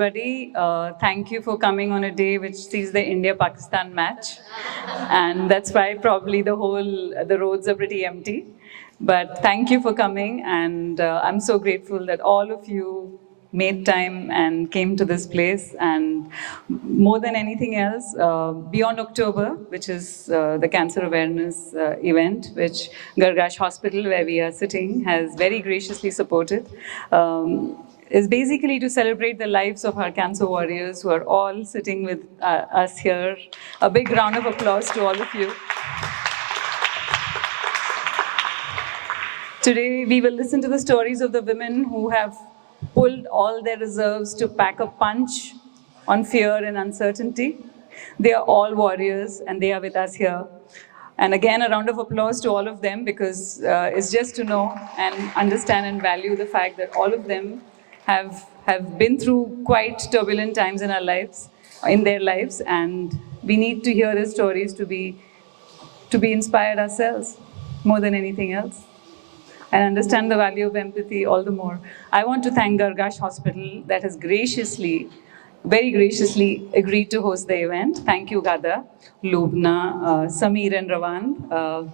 everybody. Thank you for coming on a day which sees the India-Pakistan match. And that's why probably the roads are pretty empty. But thank you for coming, and I'm so grateful that all of you made time and came to this place. And more than anything else, Beyond October, which is the cancer awareness event, which Gargash Hospital, where we are sitting, has very graciously supported, is basically to celebrate the lives of our cancer warriors who are all sitting with us here. A big round of applause to all of you. Today, we will listen to the stories of the women who have pulled all their reserves to pack a punch on fear and uncertainty. They are all warriors, and they are with us here. And again, a round of applause to all of them, because it's just to know and understand and value the fact that all of them have been through quite turbulent times in their lives, and we need to hear their stories to be inspired ourselves more than anything else, and understand the value of empathy all the more. I want to thank Gargash Hospital that has very graciously agreed to host the event. Thank you, Ghada, Lubna, Samir and Rawand.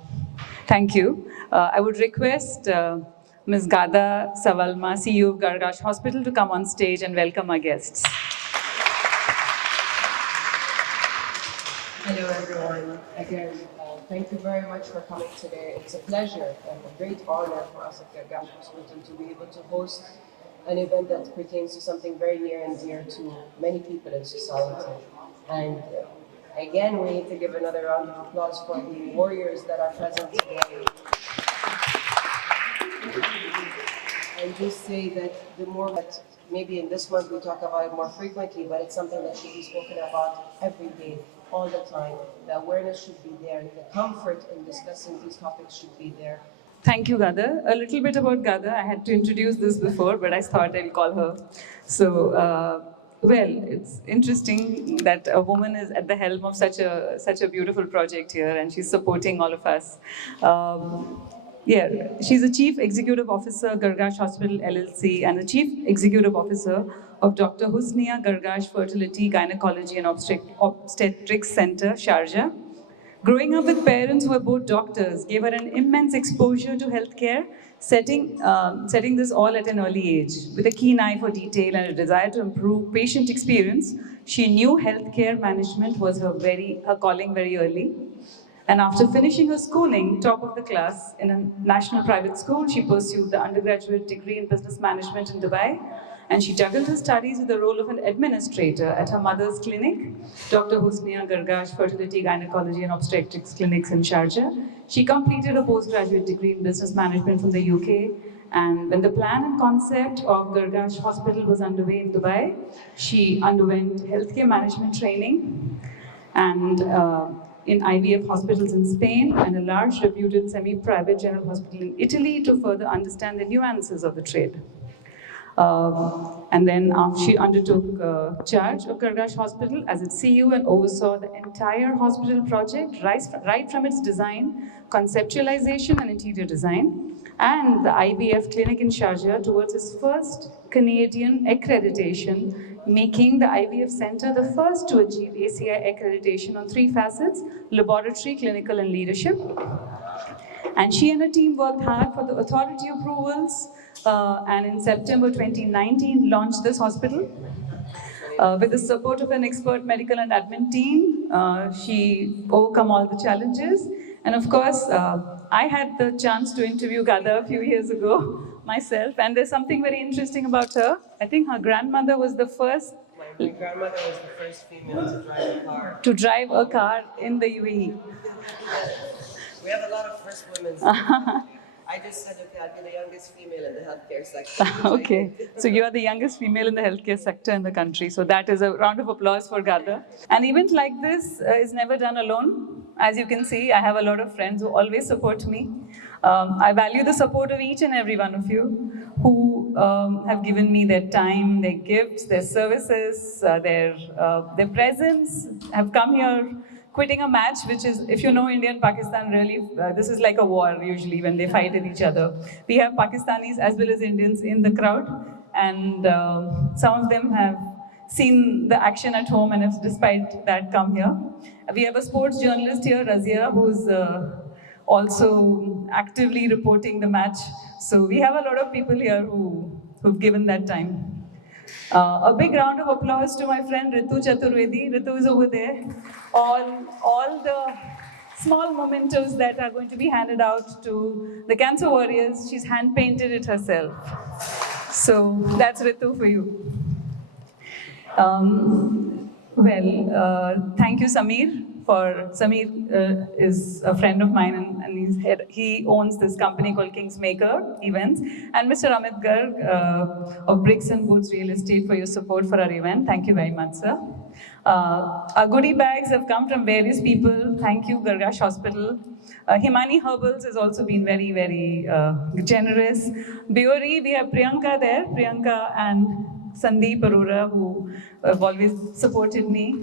Thank you. I would request Ms. Ghada Sawalmah, CEO of Gargash Hospital, to come on stage and welcome our guests. Hello, everyone. Again, thank you very much for coming today. It's a pleasure and a great honor for us at Gargash Hospital to be able to host an event that pertains to something very near and dear to many people in society. And again, we need to give another round of applause for the warriors that are present today. And just say that the more that maybe in this month we talk about it more frequently, but it's something that should be spoken about every day, all the time. The awareness should be there. The comfort in discussing these topics should be there. Thank you, Ghada. A little bit about Ghada. I had to introduce this before, but I thought I'll call her. So, well, it's interesting that a woman is at the helm of such a beautiful project here, and she's supporting all of us. Yeah, she's the Chief Executive Officer, Gargash Hospital LLC, and the Chief Executive Officer of Dr. Husnia Gargash Fertility, Gynecology and Obstetrics Center, Sharjah. Growing up with parents who were both doctors gave her an immense exposure to healthcare, setting this all at an early age. With a keen eye for detail and a desire to improve patient experience, she knew healthcare management was her calling very early. And after finishing her schooling, top of the class in a national private school, she pursued the undergraduate degree in business management in Dubai. And she juggled her studies with the role of an administrator at her mother's clinic, Dr. Husnia Gargash Fertility, Gynecology and Obstetrics Clinics in Sharjah. She completed a postgraduate degree in business management from the UK. And when the plan and concept of Gargash Hospital was underway in Dubai, she underwent healthcare management training and in IVF hospitals in Spain and a large reputed semi-private general hospital in Italy to further understand the nuances of the trade. And then she undertook charge of Gargash Hospital as its CEO and oversaw the entire hospital project, right from its design, conceptualization and interior design, and the IVF clinic in Sharjah towards its first Canadian accreditation, making the IVF Center the first to achieve ACI accreditation on 3 facets: laboratory, clinical, and leadership. And she and her team worked hard for the authority approvals, and in September 2019 launched this hospital. With the support of an expert medical and admin team, she overcome all the challenges. And of course, I had the chance to interview Ghada a few years ago myself, and there's something very interesting about her. I think her grandmother was the first. My grandmother was the first female to drive a car. To drive a car in the UAE. We have a lot of first women. I just said, okay, I'll be the youngest female in the healthcare sector. Okay, so you're the youngest female in the healthcare sector in the country. So that is a round of applause for Ghada. An event like this is never done alone. As you can see, I have a lot of friends who always support me. I value the support of each and every one of you who have given me their time, their gifts, their services, their presence, have come here quitting a match, which is, if you know India and Pakistan, really, this is like a war usually when they fight with each other. We have Pakistanis as well as Indians in the crowd, and some of them have seen the action at home and have despite that come here. We have a sports journalist here, Razia, who's also actively reporting the match. So we have a lot of people here who've given that time. A big round of applause to my friend Ritu Chaturvedi. Ritu is over there. All the small mementos that are going to be handed out to the cancer warriors, she's hand painted it herself. So that's Ritu for you. Thank you, Samir. Samir is a friend of mine, and he owns this company called Kingsmaker Events, and Mr. Amit Garg of Bricks and Boots Real Estate for your support for our event. Thank you very much, sir. Our goodie bags have come from various people. Thank you, Gargash Hospital. Hemani Herbals has also been very, very generous. Biori, we have Priyanka there, Priyanka and Sandeep Arora, who have always supported me.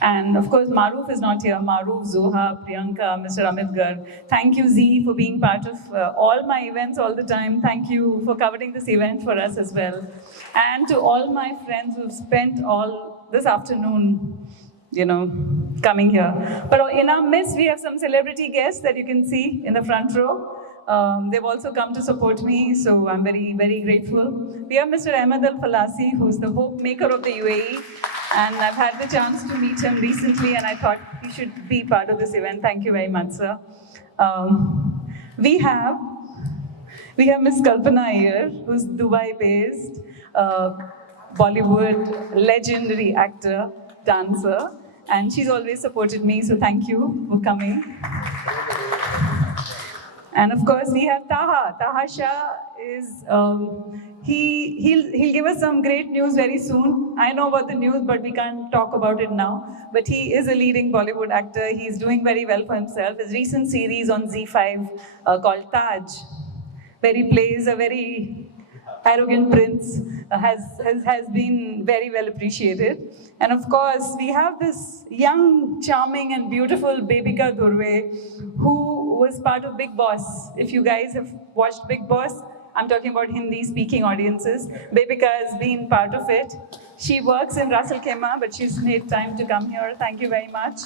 And of course, Maroof is not here. Maroof, Zoha, Priyanka, Mr. Amit Garg. Thank you, Z, for being part of all my events all the time. Thank you for covering this event for us as well. And to all my friends who've spent all this afternoon, coming here. But in our midst, we have some celebrity guests that you can see in the front row. They've also come to support me, so I'm very, very grateful. We have Mr. Ahmed Al-Falasi, who's the hope maker of the UAE, and I've had the chance to meet him recently, and I thought he should be part of this event. Thank you very much, sir. We have Miss Kalpana here, who's Dubai-based, Bollywood legendary actor, dancer, and she's always supported me, so thank you for coming. And of course, we have Taha. Taha Shah is, he'll give us some great news very soon. I know about the news, but we can't talk about it now. But he is a leading Bollywood actor. He's doing very well for himself. His recent series on Z5 called Taj, where he plays a very arrogant prince, has been very well appreciated. And of course, we have this young, charming, and beautiful Babika Durve, who was part of Big Boss. If you guys have watched Big Boss, I'm talking about Hindi-speaking audiences. Babika has been part of it. She works in Ras Al Khaimah, but she's made time to come here. Thank you very much.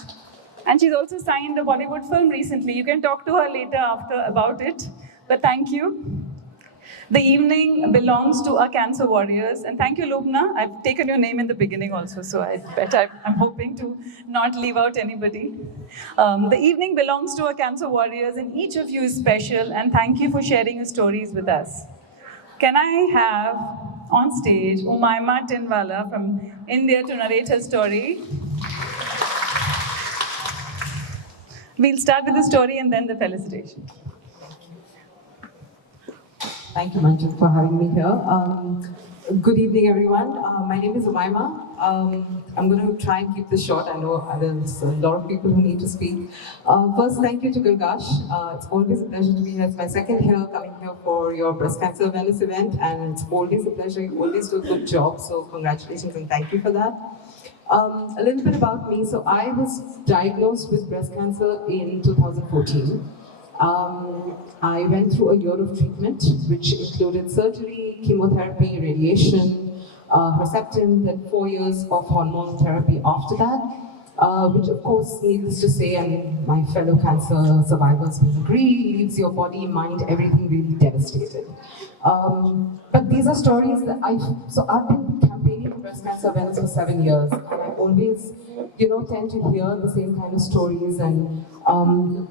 And she's also signed a Bollywood film recently. You can talk to her later about it. But thank you. The evening belongs to our cancer warriors. And thank you, Lubna. I've taken your name in the beginning also, so I'm hoping to not leave out anybody. The evening belongs to our cancer warriors, and each of you is special, and thank you for sharing your stories with us. Can I have on stage Umayma Tinwala from India to narrate her story? We'll start with the story and then the felicitation. Thank you, Manju, for having me here. Good evening, everyone. My name is Umayma. I'm going to try and keep this short. I know there's a lot of people who need to speak. First, thank you to Gargash. It's always a pleasure to be here. It's my second year coming here for your breast cancer awareness event, and it's always a pleasure. You always do a good job, so congratulations and thank you for that. A little bit about me. So I was diagnosed with breast cancer in 2014. I went through a year of treatment, which included surgery, chemotherapy, radiation, Herceptin, then 4 years of hormone therapy after that, which of course, needless to say, and my fellow cancer survivors will agree, leaves your body, mind, everything really devastated. But these are stories that I've been campaigning for breast cancer awareness for 7 years, and I always, tend to hear the same kind of stories. And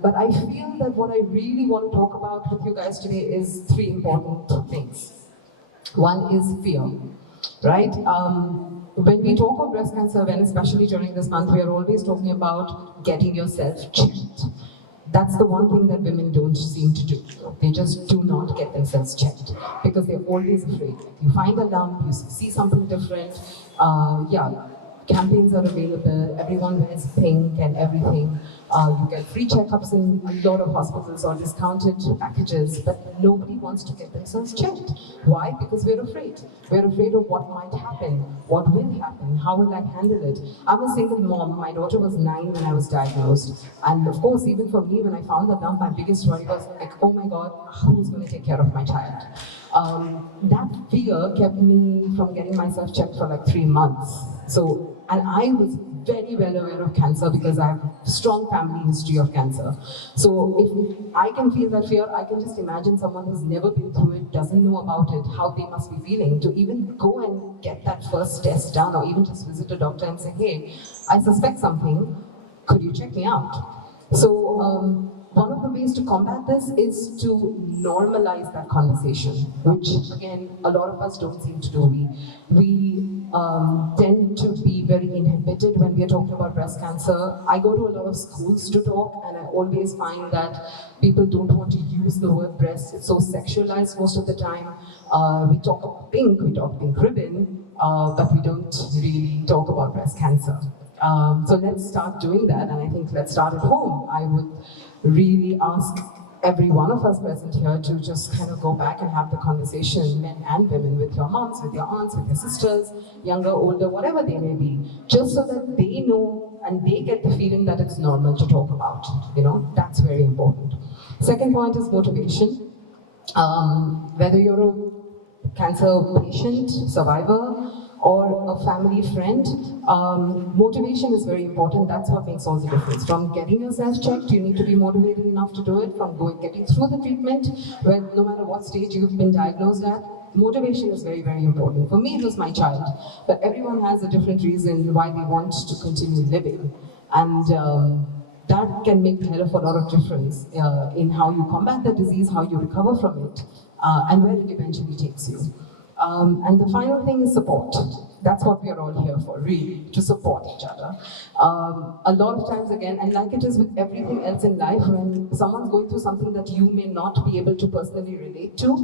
but I feel that what I really want to talk about with you guys today is 3 important things. One is fear, right? When we talk of breast cancer awareness, especially during this month, we are always talking about getting yourself checked. That's the one thing that women don't seem to do. They just do not get themselves checked because they're always afraid. If you find a lump, you see something different, campaigns are available, everyone wears pink and everything. You get free checkups in a lot of hospitals or discounted packages, but nobody wants to get themselves checked. Why? Because we're afraid. We're afraid of what might happen, what will happen, how will I handle it. I'm a single mom. My daughter was 9 when I was diagnosed. And of course, even for me, when I found the lump, my biggest worry was like, oh my God, who's going to take care of my child? That fear kept me from getting myself checked for like 3 months. So, and I was very well aware of cancer because I have a strong family history of cancer. So if I can feel that fear, I can just imagine someone who's never been through it, doesn't know about it, how they must be feeling, to even go and get that first test done or even just visit a doctor and say, hey, I suspect something, could you check me out? So one of the ways to combat this is to normalize that conversation, which again, a lot of us don't seem to do. We tend to be very inhibited when we are talking about breast cancer. I go to a lot of schools to talk, and I always find that people don't want to use the word breast. It's so sexualized most of the time. We talk about pink ribbon, but we don't really talk about breast cancer. So let's start doing that, and I think let's start at home. I would really ask every one of us present here to just kind of go back and have the conversation, men and women, with your moms, with your aunts, with your sisters, younger, older, whatever they may be, just so that they know and they get the feeling that it's normal to talk about. You know, that's very important. Second point is motivation. Whether you're a cancer patient, survivor, or a family friend, motivation is very important. That's what makes all the difference. From getting yourself checked, you need to be motivated enough to do it. From getting through the treatment, where no matter what stage you've been diagnosed at, motivation is very, very important. For me, it was my child, but everyone has a different reason why they want to continue living. And that can make a hell of a lot of difference in how you combat the disease, how you recover from it, and where it eventually takes you. And the final thing is support. That's what we are all here for, really, to support each other. A lot of times, again, and like it is with everything else in life, when someone's going through something that you may not be able to personally relate to,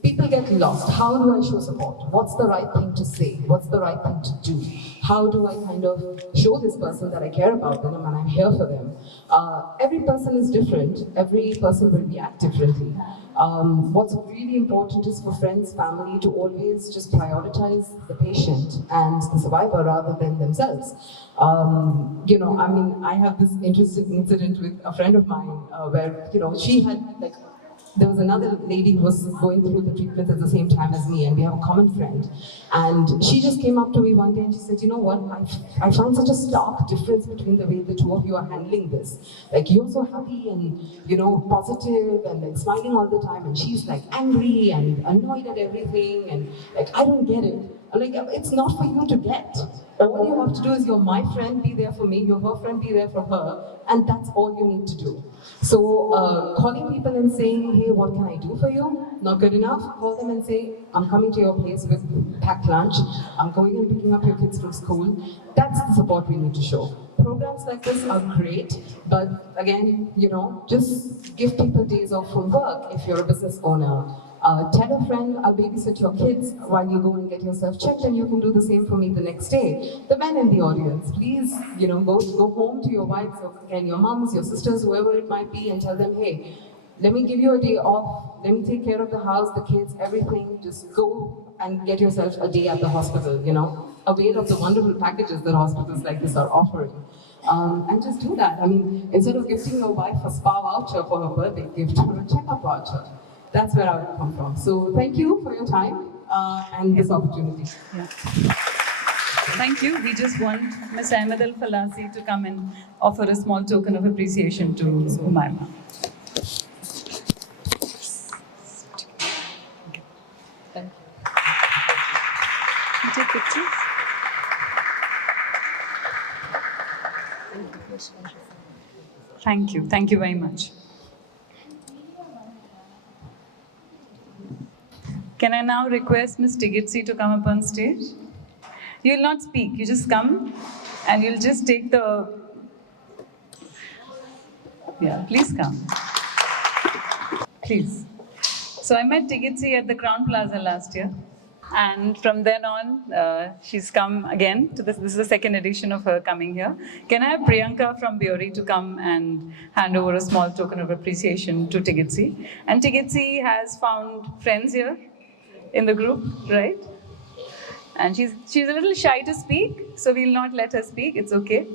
people get lost. How do I show support? What's the right thing to say? What's the right thing to do? How do I kind of show this person that I care about them and I'm here for them? Every person is different. Every person will react differently. What's really important is for friends, family to always just prioritize the patient and the survivor rather than themselves. I have this interesting incident with a friend of mine where, she had there was another lady who was going through the treatment at the same time as me, and we have a common friend. And she just came up to me one day and she said, you know what, I find such a stark difference between the way the two of you are handling this. Like, you're so happy and, positive and like smiling all the time, and she's like angry and annoyed at everything, and like, I don't get it. I'm like, it's not for you to get. All you have to do is, you're my friend, be there for me, you're her friend, be there for her, and that's all you need to do. So calling people and saying, hey, what can I do for you? Not good enough? Call them and say, I'm coming to your place with packed lunch, I'm going and picking up your kids from school. That's the support we need to show. Programs like this are great, but again, just give people days off from work if you're a business owner. Tell a friend, I'll babysit your kids while you go and get yourself checked, and you can do the same for me the next day. The men in the audience, please, go home to your wives, and your moms, your sisters, whoever it might be, and tell them, hey, let me give you a day off, let me take care of the house, the kids, everything. Just go and get yourself a day at the hospital, avail of the wonderful packages that hospitals like this are offering. And just do that. I mean, instead of gifting your wife a spa voucher for her birthday, gift her a checkup voucher. That's where I would come from. So thank you for your time and this opportunity. Yeah. Thank you. We just want Ms. Ahmed Al-Falasi to come and offer a small token of appreciation to Umayma. Thank you. You take pictures? Thank you. Thank you very much. Can I now request Ms. Tigitsi to come up on stage? You will not speak, you just come and you'll just take the... Yeah, please come. Please. So I met Tigitsi at the Crown Plaza last year. And from then on, she's come again to this. This is the second edition of her coming here. Can I have Priyanka from Biori to come and hand over a small token of appreciation to Tigitsi? And Tigitsi has found friends here in the group, right? And she's a little shy to speak, so we'll not let her speak. It's okay.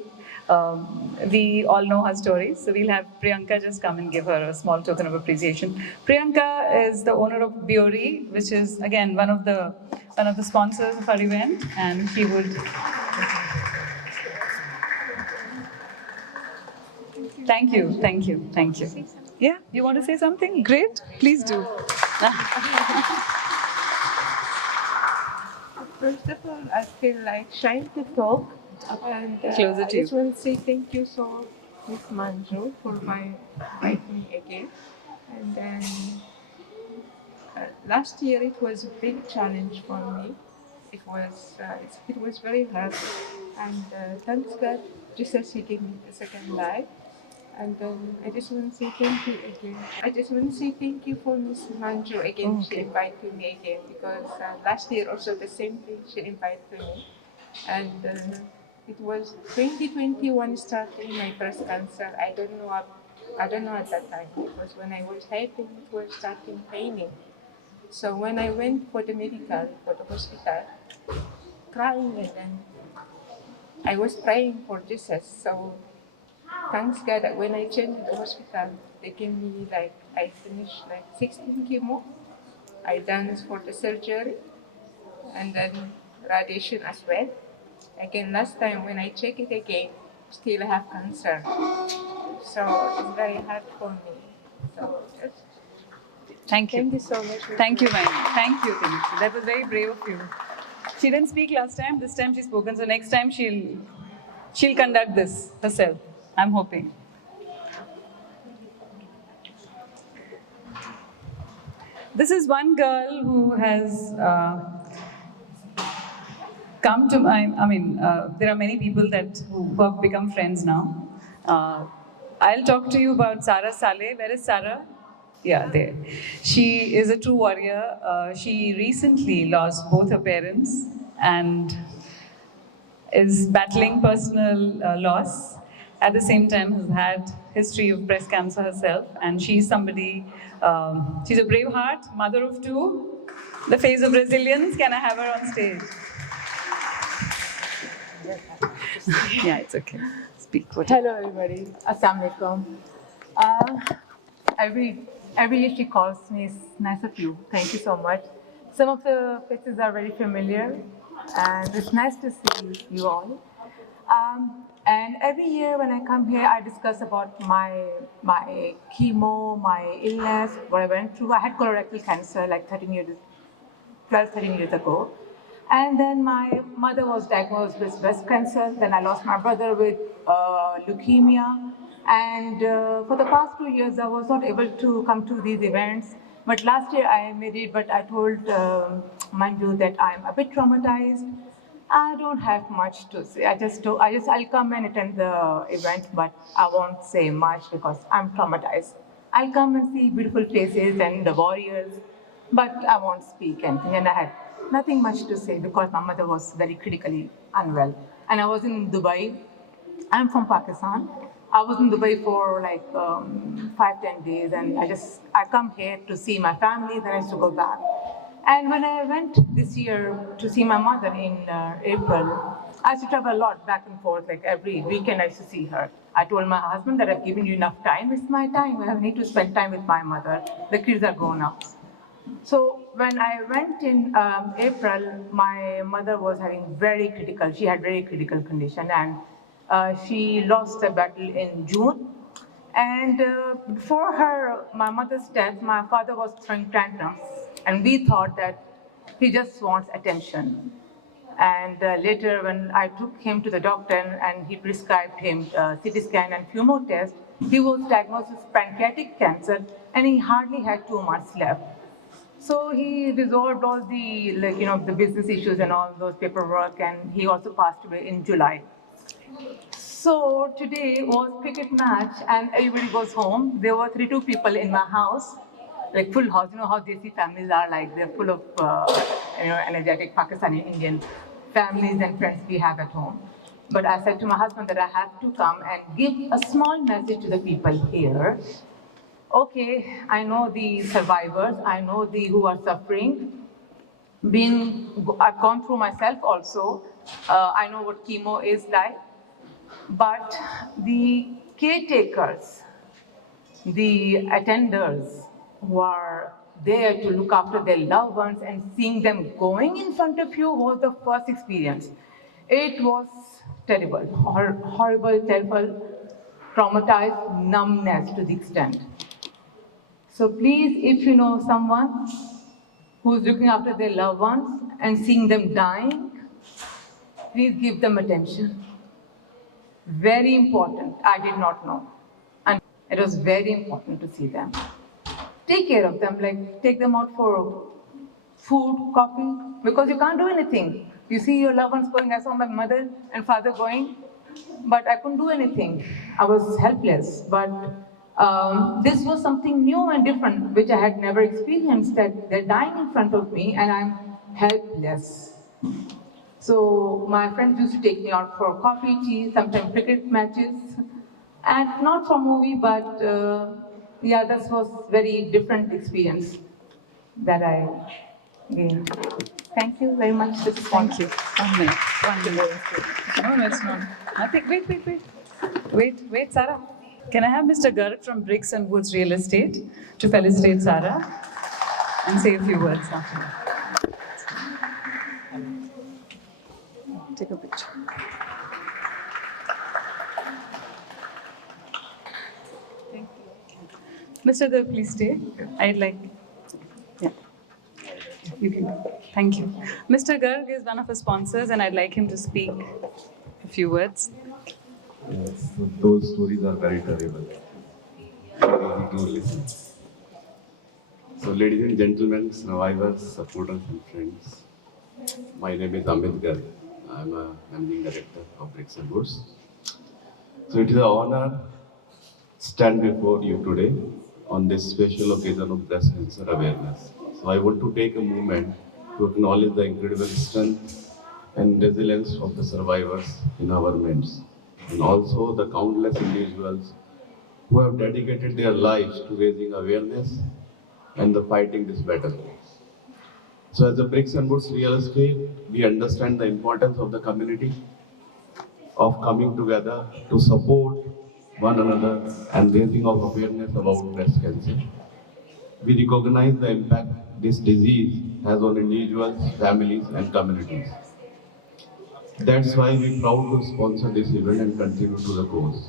We all know her story, so we'll have Priyanka just come and give her a small token of appreciation. Priyanka is the owner of Biori, which is again one of the sponsors of our event, and she would. Thank you, thank you, thank you. Yeah, you want to say something? Great, please do. First of all, I feel like shy to talk. And Closer I to you. just want to say thank you so Miss Manju for inviting me again. And then last year it was a big challenge for me. It was very hard. And thanks God, Jesus, He gave me a second life. And I just want to say thank you again. I just want to say thank you for Miss Manju again. She invited me again because last year also the same thing. She invited me, and it was 2021 starting my breast cancer. I don't know at that time because when I was having it was starting paining. So when I went for the hospital, crying, and then I was praying for Jesus. So thanks God that when I changed the hospital, they gave me I finished 16 chemo. I done for the surgery and then radiation as well. Again, last time when I check it again, still I have cancer. So it's very hard for me. So just Thank you. thank you so much. Thank you, Ma'am. Thank you, Tigitsi. That was very brave of you. She didn't speak last time. This time she's spoken. So next time she'll conduct this herself. I'm hoping. This is one girl who has come to my. There are many people who have become friends now. I'll talk to you about Sarah Saleh. Where is Sarah? Yeah, there. She is a true warrior. She recently lost both her parents and is battling personal loss. At the same time, has had history of breast cancer herself, and she's somebody. She's a brave heart, mother of two, the face of resilience. Can I have her on stage? Yeah, it's okay. Speak. Hello, everybody. Assalamu alaikum. Every year she calls me, it's nice of you. Thank you so much. Some of the faces are very familiar, and it's nice to see you all. And every year when I come here, I discuss about my chemo, my illness, what I went through. I had colorectal cancer like 12, 13 years ago. And then my mother was diagnosed with breast cancer. Then I lost my brother with leukemia. And for the past 2 years, I was not able to come to these events. But last year I made it, but I told Manju that I'm a bit traumatized. I don't have much to say. I'll come and attend the event, but I won't say much because I'm traumatized. I'll come and see beautiful faces and the warriors, but I won't speak anything. And I had nothing much to say because my mother was very critically unwell. And I was in Dubai. I'm from Pakistan. I was in Dubai for 5-10 days, and I come here to see my family, then I used to go back. And when I went this year to see my mother in April, I used to travel a lot back and forth, like every weekend I used to see her. I told my husband that I've given you enough time, it's my time, I need to spend time with my mother. The kids are grown up. So when I went in April, my mother was she had very critical condition, and she lost the battle in June. And before my mother's death, my father was throwing tantrums, and we thought that he just wants attention. And later, when I took him to the doctor and he prescribed him CT scan and few more tests, he was diagnosed with pancreatic cancer, and he hardly had 2 months left. So he resolved all the business issues and all those paperwork, and he also passed away in July. So today was cricket match, and everybody goes home. There were 32 people in my house, like full house. You know how Desi families are like, they're full of energetic Pakistani Indian families and friends we have at home. But I said to my husband that I have to come and give a small message to the people here. Okay, I know the survivors, I know the who are suffering. I've gone through myself also. I know what chemo is like. But the caretakers, the attenders who are there to look after their loved ones and seeing them going in front of you was the first experience. It was terrible, horrible, terrible, traumatized, numbness to the extent. So please, if you know someone who's looking after their loved ones and seeing them dying, please give them attention. Very important. I did not know. And it was very important to see them. Take care of them, like take them out for food, coffee, because you can't do anything. You see your loved ones going. I saw my mother and father going, but I couldn't do anything. I was helpless. But this was something new and different, which I had never experienced, that they're dying in front of me and I'm helpless. So my friends used to take me out for coffee, tea, sometimes cricket matches, and not for movie, but yeah, this was very different experience that I gained. Thank you very much. Thank you. 1 minute. 1 minute. No, it's not. Nothing. Wait, Sarah. Can I have Mr. Garg from Bricks and Woods Real Estate to felicitate Sarah and say a few words after that? Take a picture. Thank you. Mr. Garg, please stay. I'd like. Yeah. You can. Thank you. Mr. Garg is one of our sponsors, and I'd like him to speak a few words. Yes, so those stories are very terrible. Very easy to listen. So, ladies and gentlemen, survivors, supporters, and friends, my name is Amit Garg. I'm a managing director of Bricks and Woods. So, it is an honor to stand before you today on this special occasion of breast cancer awareness. So, I want to take a moment to acknowledge the incredible strength and resilience of the survivors in our midst, and also the countless individuals who have dedicated their lives to raising awareness and the fighting this battle. So as a Bricks and Woods Real Estate, we understand the importance of the community, of coming together to support one another and raising of awareness about breast cancer. We recognize the impact this disease has on individuals, families, and communities. That's why we're proud to sponsor this event and continue to the cause.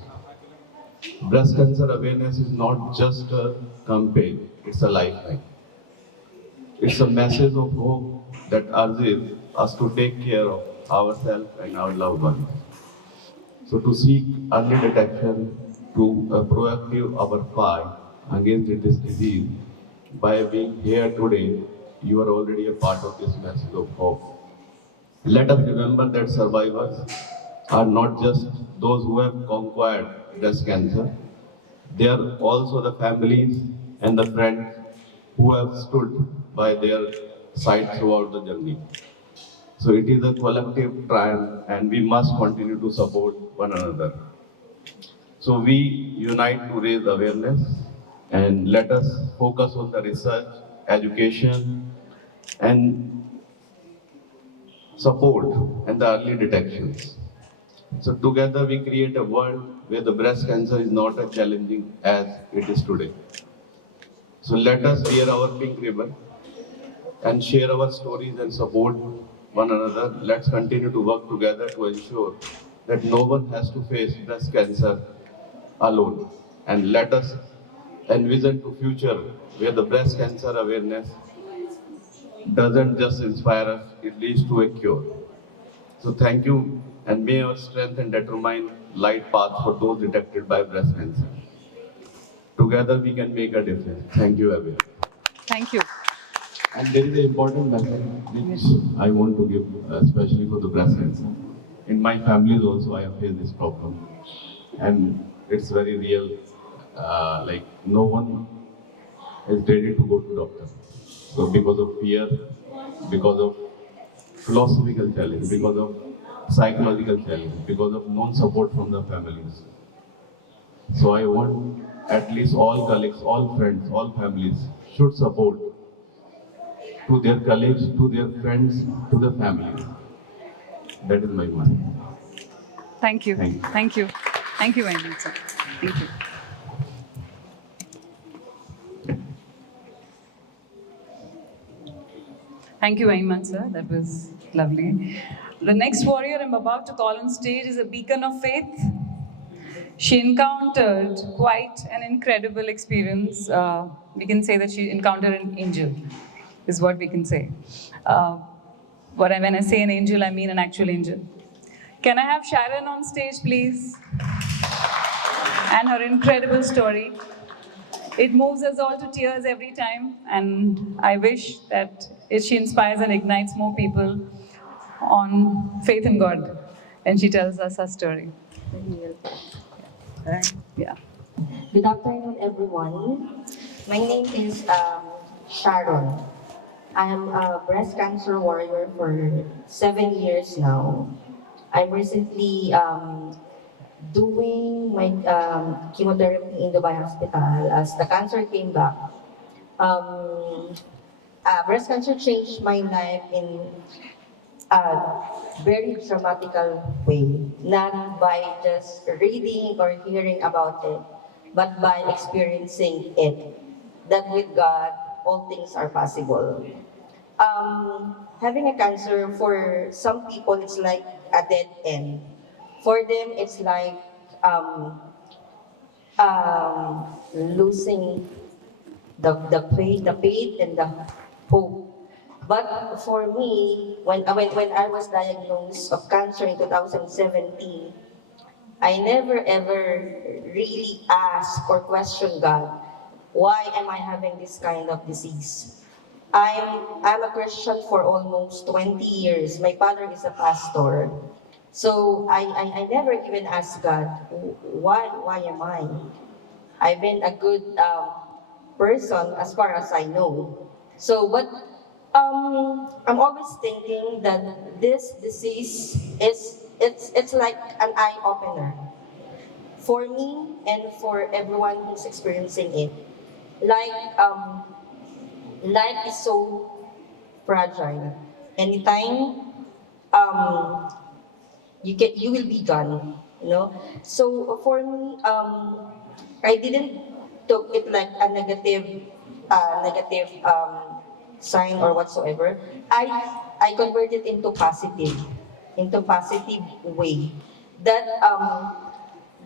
Breast cancer awareness is not just a campaign, it's a lifeline. It's a message of hope that urges us to take care of ourselves and our loved ones. So to seek early detection, to proactive our fight against this disease, by being here today, you are already a part of this message of hope. Let us remember that survivors are not just those who have conquered breast cancer, they are also the families and the friends who have stood by their side throughout the journey. So it is a collective triumph and we must continue to support one another. So we unite to raise awareness and let us focus on the research, education, and support and the early detections. So together we create a world where the breast cancer is not as challenging as it is today. So let us wear our pink ribbon and share our stories and support one another. Let's continue to work together to ensure that no one has to face breast cancer alone. And let us envision to future where the breast cancer awareness doesn't just inspire us, it leads to a cure. So thank you, and may our strength and determine light path for those detected by breast cancer. Together we can make a difference. Thank you, everyone. Thank you. And there is an important message which I want to give, especially for the breast cancer. In my families also, I have faced this problem, and it's very real. Like no one is ready to go to doctor. So because of fear, because of philosophical challenge, because of psychological challenge, because of non-support from the families. So I want at least all colleagues, all friends, all families should support to their colleagues, to their friends, to the families. That is my mind. Thank you. Thank you. Thank you. Thank you very much, sir. Thank you. Thank you very much, sir. That was lovely. The next warrior I'm about to call on stage is a beacon of faith. She encountered quite an incredible experience. We can say that she encountered an angel, is what we can say. Uh, when I say an angel, I mean an actual angel. Can I have Sharon on stage, please? And her incredible story. It moves us all to tears every time, and I wish that she inspires and ignites more people on faith in God, and she tells us her story. Yeah. Good afternoon, everyone. My name is Sharon. I am a breast cancer warrior for 7 years now. I'm recently doing my chemotherapy in Dubai Hospital as the cancer came back. Breast cancer changed my life in a very dramatical way, not by just reading or hearing about it, but by experiencing it. That with God, all things are possible. Having a cancer, for some people, it's like a dead end. For them, it's like losing the faith and the hope. But for me, when I was diagnosed of cancer in 2017, I never ever really asked or questioned God, why am I having this kind of disease? I'm a Christian for almost 20 years. My father is a pastor. So I never even asked God, why am I? I've been a good person as far as I know. So, but I'm always thinking that this disease it's like an eye opener for me and for everyone who's experiencing it. Like life is so fragile. Anytime you will be gone, you know. So for me, I didn't took it like a negative sign or whatsoever. I converted into positive way. That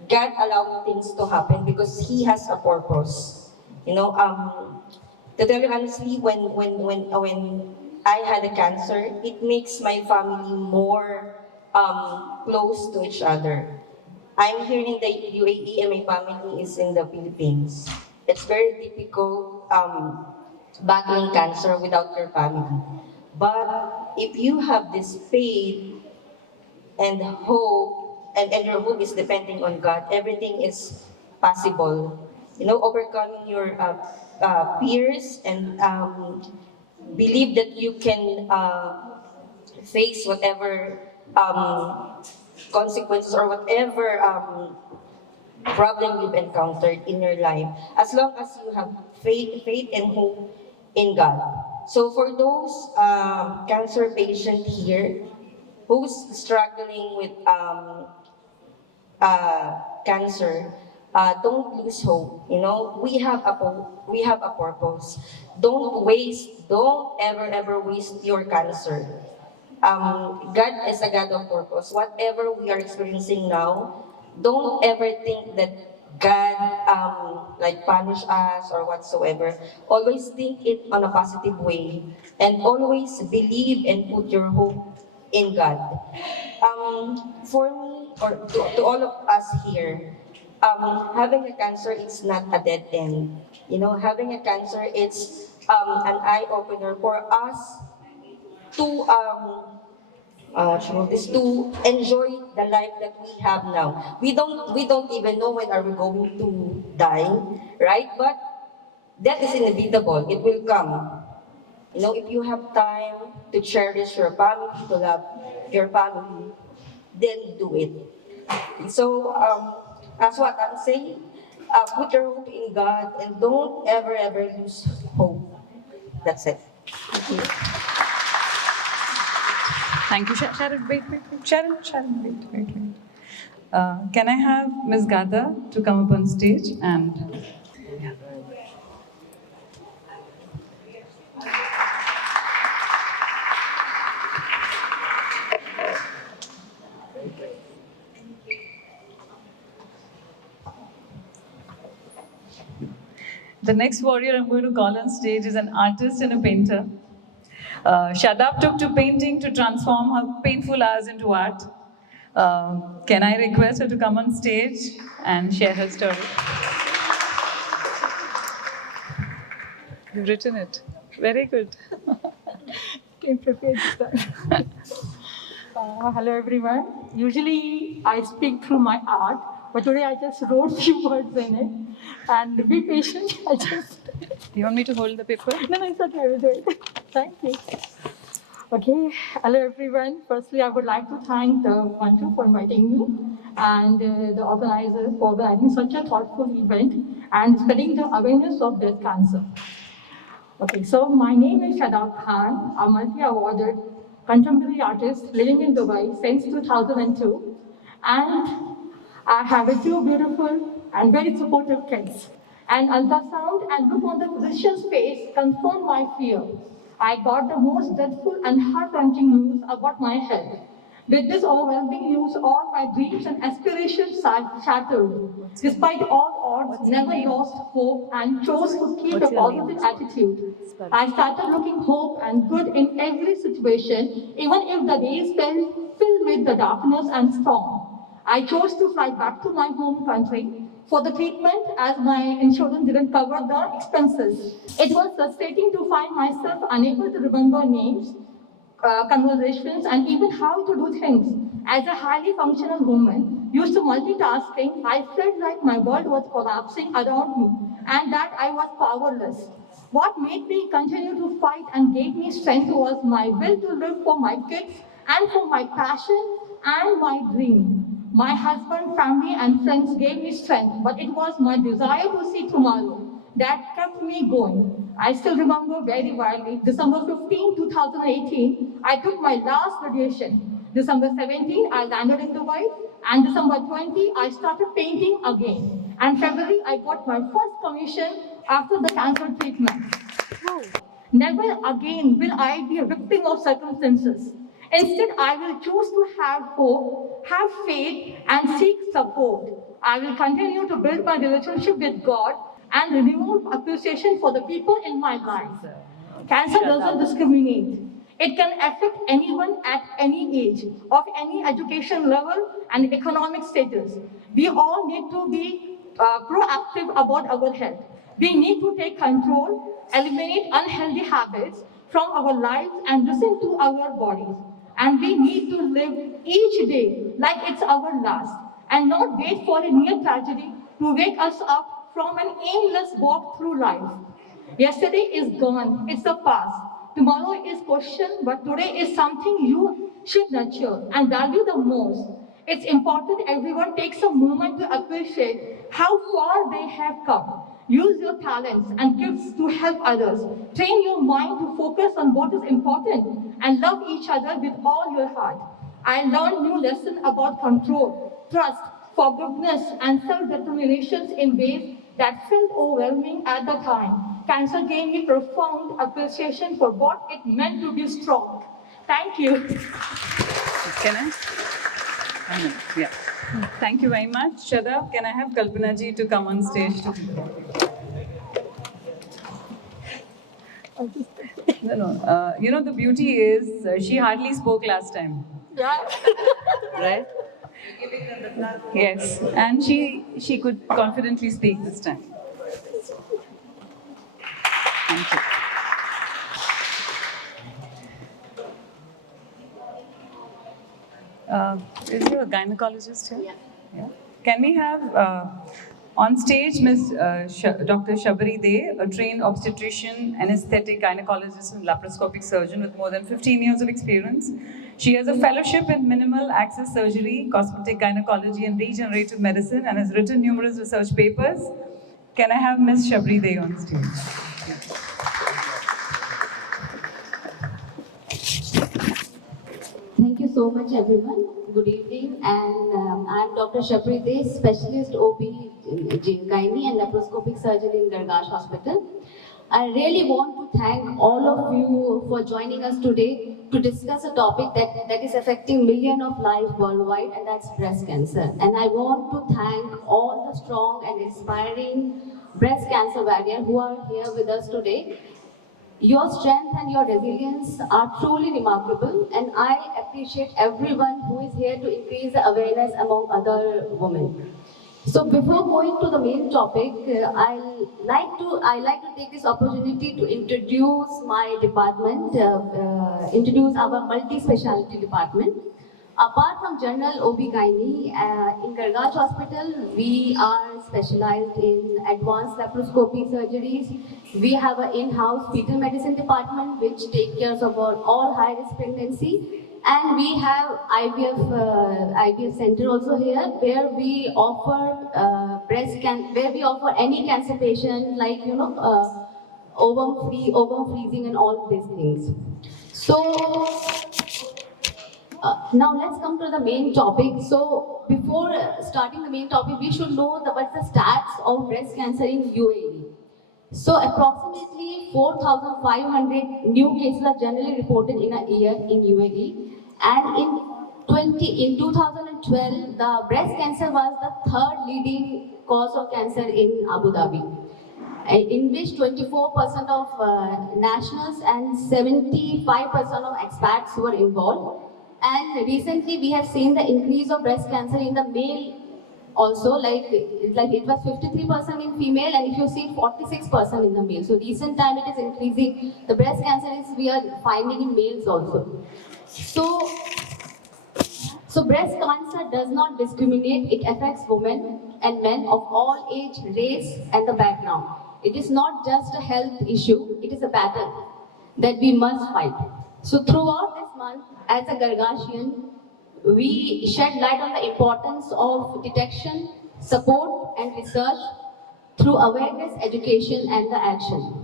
God allowed things to happen because He has a purpose. You know, to tell you honestly, when I had a cancer, it makes my family more close to each other. I'm here in the UAE and my family is in the Philippines. It's very difficult battling cancer without your family. But if you have this faith and hope, and your hope is depending on God, everything is possible. You know, overcoming your fears and believe that you can face whatever consequences or whatever problem you've encountered in your life, as long as you have faith and hope in God. So for those cancer patient here who's struggling with cancer, don't lose hope. You know, we have a purpose. Don't ever waste your cancer. God is a God of purpose. Whatever we are experiencing now, don't ever think that God like punish us or whatsoever. Always think it on a positive way, and always believe and put your hope in God. For me, or to all of us here, having a cancer is not a dead end. You know, having a cancer, it's an eye opener for us to is to enjoy the life that we have now. We don't even know when are we going to die, right? But that is inevitable. It will come. If you have time to cherish your family, to love your family, then do it. So that's what I'm saying. Put your hope in God and don't ever lose hope. That's it. Thank you, Sharon. Wait. Sharon, wait. Can I have Ms. Ghada to come up on stage and... Yeah. The next warrior I'm going to call on stage is an artist and a painter. Shadab took to painting to transform her painful hours into art. Can I request her to come on stage and share her story? You've written it. Very good. Came prepared this time. Hello everyone. Usually I speak through my art, but today I just wrote few words in it. And be patient. Do you want me to hold the paper? No, it's okay. I will do it. Thank you. Okay. Hello everyone. Firstly, I would like to thank the Manju for inviting me and the organizer for organizing such a thoughtful event and spreading the awareness of breast cancer. Okay, so my name is Shadab Khan, a multi-awarded contemporary artist living in Dubai since 2002. And I have two beautiful and very supportive kids. And ultrasound and look on the physician's face confirmed my fear. I got the most dreadful and heart-wrenching news about my health. With this overwhelming news, all my dreams and aspirations shattered. Despite all odds, never lost hope and chose to keep a positive attitude. I started looking hope and good in every situation, even if the days felt filled with the darkness and storm. I chose to fly back to my home country for the treatment as my insurance didn't cover the expenses. It was frustrating to find myself unable to remember names, conversations, and even how to do things. As a highly functional woman, used to multitasking, I felt like my world was collapsing around me and that I was powerless. What made me continue to fight and gave me strength was my will to live for my kids and for my passion and my dream. My husband, family, and friends gave me strength, but it was my desire to see tomorrow that kept me going. I still remember very widely, December 15, 2018, I took my last radiation. December 17, I landed in Dubai, and December 20, I started painting again. And February, I got my first commission after the cancer treatment. Never again will I be a victim of circumstances. Instead, I will choose to have hope, have faith, and seek support. I will continue to build my relationship with God and renew appreciation for the people in my life. Cancer doesn't discriminate. It can affect anyone at any age, of any education level and economic status. We all need to be proactive about our health. We need to take control, eliminate unhealthy habits from our lives and listen to our bodies. And we need to live each day like it's our last and not wait for a near tragedy to wake us up from an aimless walk through life. Yesterday is gone, it's the past. Tomorrow is questioned, but today is something you should nurture and value the most. It's important everyone takes a moment to appreciate how far they have come. Use your talents and gifts to help others. Train your mind to focus on what is important and love each other with all your heart. I learned new lessons about control, trust, forgiveness, and self-determination in ways that felt overwhelming at the time. Cancer gave me profound appreciation for what it meant to be strong. Thank you. Can I? Yeah. Thank you very much. Shadab, can I have Kalpana ji to come on stage? No. The beauty is she hardly spoke last time. Yeah. Right? Yes. And she could confidently speak this time. Thank you. Is your gynecologist here? Yeah. Can we have On stage, Dr. Shabari Dey, a trained obstetrician, anesthetic gynecologist, and laparoscopic surgeon with more than 15 years of experience. She has a fellowship in minimal access surgery, cosmetic gynecology, and regenerative medicine, and has written numerous research papers. Can I have Ms. Shabari Dey on stage? Thank you so much, everyone. Good evening, and I'm Dr. Shabari Dey, specialist OB, gynae and laparoscopic surgeon in Gargash Hospital. I really want to thank all of you for joining us today to discuss a topic that is affecting millions of lives worldwide, and that's breast cancer. And I want to thank all the strong and inspiring breast cancer warriors who are here with us today. Your strength and your resilience are truly remarkable, and I appreciate everyone who is here to increase the awareness among other women. So before going to the main topic, I like to take this opportunity to introduce my department, introduce our multi-specialty department. Apart from general OB-GYN, in Gargash Hospital, we are specialized in advanced laparoscopy surgeries. We have an in-house fetal medicine department which takes care of all high-risk pregnancy. And we have IVF center also here where we offer where we offer any cancer patient like ovum freezing and all these things. So now let's come to the main topic. So before starting the main topic, we should know what's the stats of breast cancer in UAE. So approximately 4,500 new cases are generally reported in a year in UAE. And in 2012, the breast cancer was the third leading cause of cancer in Abu Dhabi, in which 24% of nationals and 75% of expats were involved. And recently we have seen the increase of breast cancer in the male also, like it was 53% in female, and if you see 46% in the male. So recent time it is increasing. The breast cancer is we are finding in males also. So breast cancer does not discriminate. It affects women and men of all age, race, and the background. It is not just a health issue. It is a battle that we must fight. So throughout this month, as a Gargashian, we shed light on the importance of detection, support, and research through awareness, education, and the action.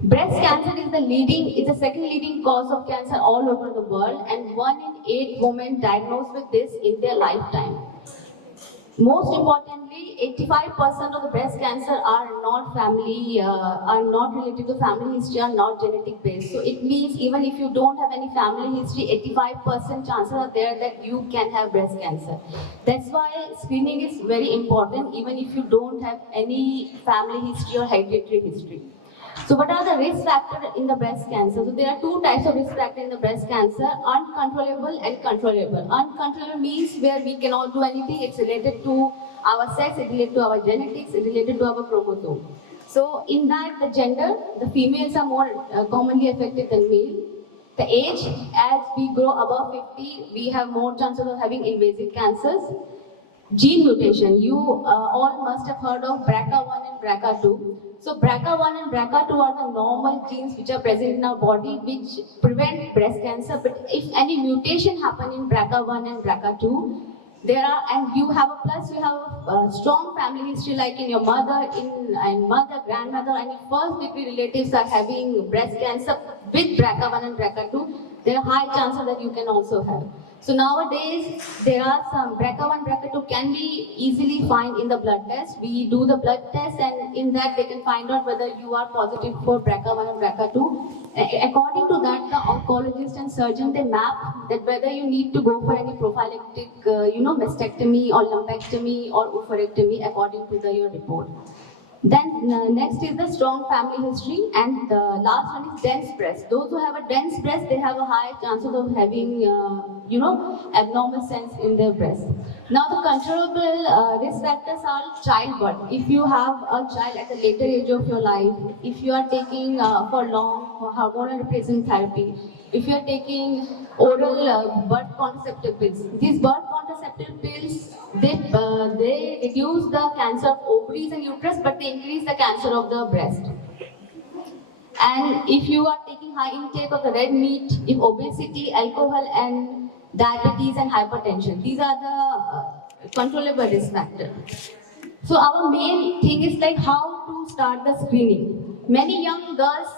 Breast cancer is the second leading cause of cancer all over the world, and 1 in 8 women diagnosed with this in their lifetime. Most importantly, 85% of the breast cancer are not related to family history, are not genetic based. So it means even if you don't have any family history, 85% chances are there that you can have breast cancer. That's why screening is very important, even if you don't have any family history or hereditary history. So what are the risk factors in the breast cancer? So there are two types of risk factors in the breast cancer, uncontrollable and controllable. Uncontrollable means where we cannot do anything. It's related to our sex, it's related to our genetics, it's related to our chromosome. So in that, the gender, the females are more commonly affected than male. The age, as we grow above 50, we have more chances of having invasive cancers. Gene mutation, you all must have heard of BRCA1 and BRCA2. So BRCA1 and BRCA2 are the normal genes which are present in our body which prevent breast cancer. But if any mutation happen in BRCA1 and BRCA2, you have a strong family history like in your mother, grandmother, and if first degree relatives are having breast cancer with BRCA1 and BRCA2, there are high chances that you can also have. So nowadays, there are some BRCA1, BRCA2 can be easily found in the blood test. We do the blood test, and in that they can find out whether you are positive for BRCA1 and BRCA2. According to that, the oncologist and surgeon, they map that whether you need to go for any prophylactic, mastectomy or lumpectomy or oophorectomy according to your report. Then next is the strong family history, and the last one is dense breast. Those who have a dense breast, they have a high chances of having abnormal sense in their breast. Now the controllable risk factors are childbirth. If you have a child at a later age of your life, if you are taking for long hormonal replacement therapy, if you are taking oral birth contraceptive pills, these birth contraceptive pills, they reduce the cancer of ovaries and uterus, but they increase the cancer of the breast. And if you are taking high intake of the red meat, if obesity, alcohol, and diabetes and hypertension, these are the controllable risk factors. So our main thing is like how to start the screening. Many young girls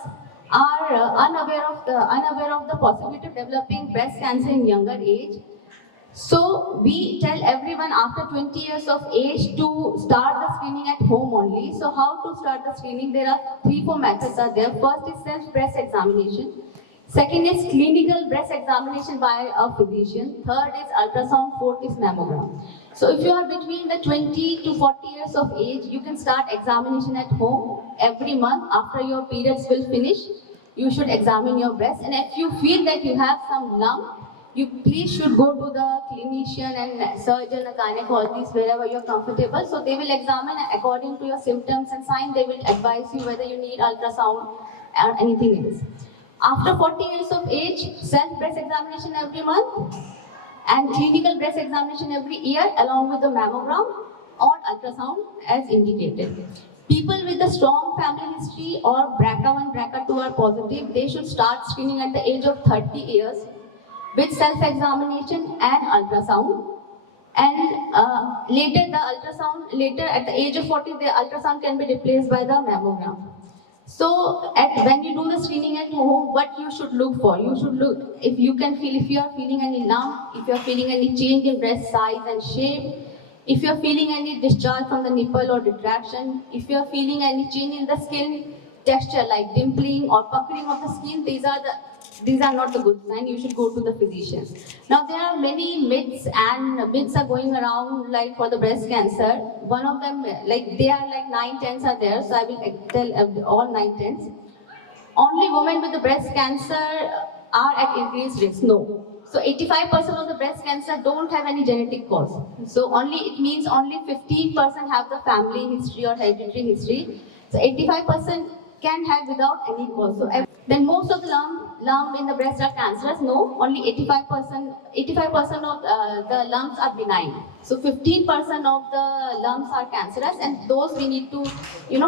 are unaware of the possibility of developing breast cancer in younger age. So we tell everyone after 20 years of age to start the screening at home only. So how to start the screening? There are 3-4 methods are there. First is self-breast examination. Second is clinical breast examination by a physician. Third is ultrasound. Fourth is mammogram. So if you are between the 20 to 40 years of age, you can start examination at home every month after your periods will finish. You should examine your breast, and if you feel that you have some lump, you please should go to the clinician and surgeon, a gynecologist, wherever you're comfortable. So they will examine according to your symptoms and signs. They will advise you whether you need ultrasound or anything else. After 40 years of age, self-breast examination every month and clinical breast examination every year along with the mammogram or ultrasound as indicated. People with a strong family history or BRCA1, BRCA2 are positive, they should start screening at the age of 30 years with self-examination and ultrasound. And later at the age of 40, the ultrasound can be replaced by the mammogram. So when you do the screening at home, what you should look for? You should look if you are feeling any lump, if you are feeling any change in breast size and shape, if you are feeling any discharge from the nipple or retraction, if you are feeling any change in the skin texture like dimpling or puckering of the skin, these are not the good sign. You should go to the physician. Now there are many myths are going around like for the breast cancer. One of them they are like 9-10s are there. So I will tell all 9-10s. Only women with the breast cancer are at increased risk. No. So 85% of the breast cancer don't have any genetic cause. So it means only 15% have the family history or hereditary history. So 85% can have without any cause. So then most of the lump in the breast are cancerous. No, only 85% of the lumps are benign. So 15% of the lumps are cancerous, and those we need to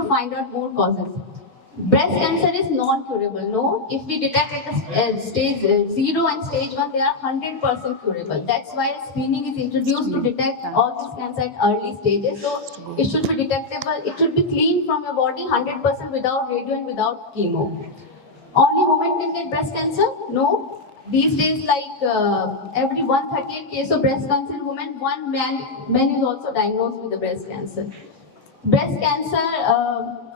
find out more causes. Breast cancer is non-curable. No, if we detect at the stage 0 and stage 1, they are 100% curable. That's why screening is introduced to detect all this cancer at early stages. So it should be detectable. It should be clean from your body 100% without radio and without chemo. Only women can get breast cancer? No. These days, every 138 case of breast cancer in women, one man is also diagnosed with the breast cancer. Breast cancer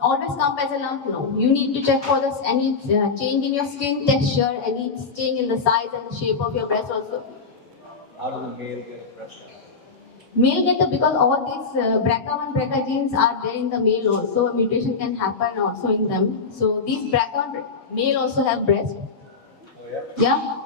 always comes as a lump. No, you need to check for any change in your skin texture, any change in the size and the shape of your breast also. How does a male get breast cancer? Male get because all these BRCA1, BRCA genes are there in the male also. A mutation can happen also in them. So these BRCA1 male also have breast. Oh yeah? Yeah.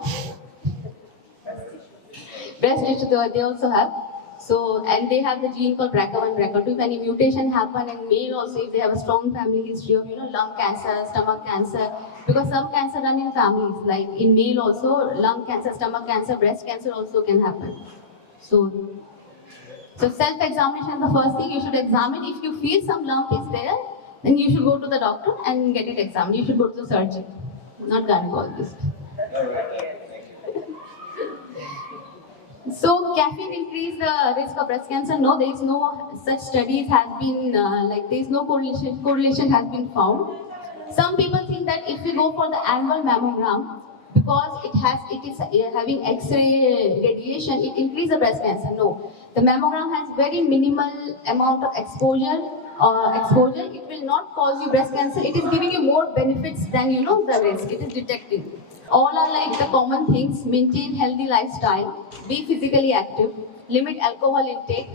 Breast tissue they also have. So, and they have the gene called BRCA1, BRCA2. If any mutation happen in male also, if they have a strong family history of lung cancer, stomach cancer, because some cancer run in families. Like in male also, lung cancer, stomach cancer, breast cancer also can happen. So self-examination is the first thing you should examine. If you feel some lump is there, then you should go to the doctor and get it examined. You should go to the surgeon, not gynecologist. So caffeine increase the risk of breast cancer? No, there is no such studies has been there is no correlation has been found. Some people think that if we go for the annual mammogram, because it is having X-ray radiation, it increases the breast cancer. No, the mammogram has very minimal amount of exposure. It will not cause you breast cancer. It is giving you more benefits than the risk. It is detecting. All are like the common things. Maintain healthy lifestyle. Be physically active. Limit alcohol intake.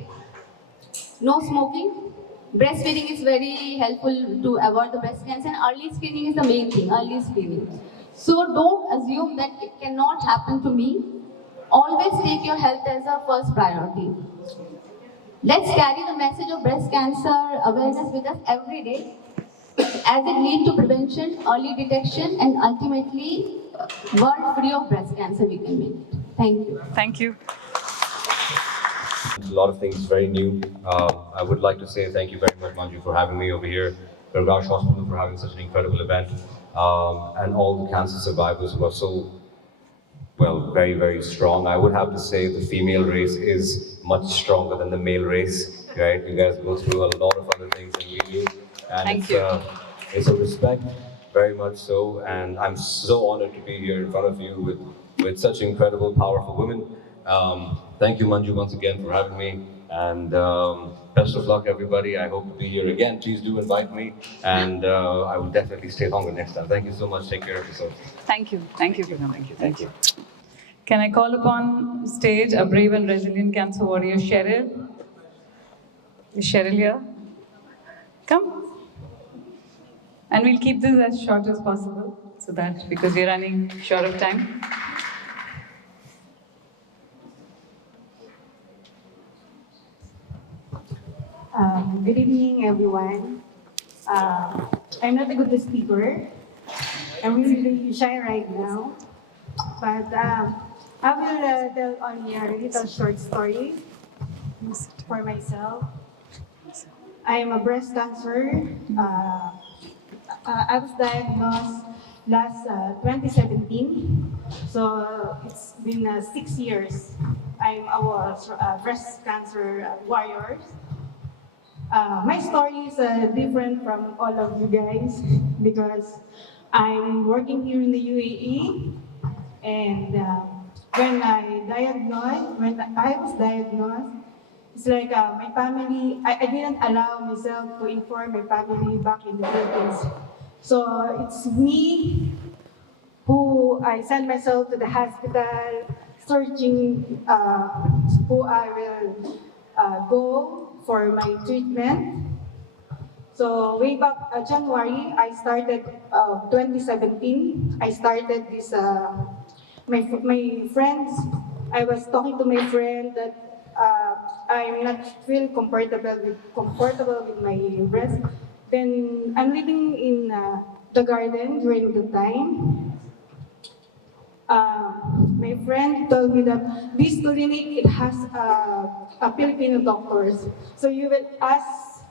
No smoking. Breastfeeding is very helpful to avoid the breast cancer. And early screening is the main thing. Early screening. So don't assume that it cannot happen to me. Always take your health as a first priority. Let's carry the message of breast cancer awareness with us every day, as it leads to prevention, early detection, and ultimately, world free of breast cancer we can make it. Thank you. Thank you. A lot of things very new. I would like to say thank you very much, Manju, for having me over here. Gargash Hospital for having such an incredible event, and all the cancer survivors who are so, well, very, very strong. I would have to say the female race is much stronger than the male race, right? You guys go through a lot of other things than we do. And Thank you. It's a respect, very much so. And I'm so honored to be here in front of you with such incredible, powerful women. Thank you, Manju, once again for having me. And best of luck, everybody. I hope to be here again. Please do invite me. And I will definitely stay longer next time. Thank you so much. Take care of yourself. Thank you. Thank you, Pranav. Thank you. Thank you. Can I call upon stage a brave and resilient cancer warrior, Cheryl? Is Cheryl here? Come. And we'll keep this as short as possible, so that, because we're running short of time. Good evening, everyone. I'm not a good speaker. I'm really shy right now. But I will tell only a little short story for myself. I am a breast cancer. I was diagnosed last 2017. So it's been 6 years. I'm a breast cancer warrior. My story is different from all of you guys because I'm working here in the UAE, and when I was diagnosed, it's like my family, I didn't allow myself to inform my family back in the Philippines. So it's me who I sent myself to the hospital, searching who I will go for my treatment. So way back January, I started 2017. I started this. My friends. I was talking to my friend that I'm not feel comfortable with my breast. Then I'm living in the garden during the time. My friend told me that this clinic, it has a Filipino doctors. So you will ask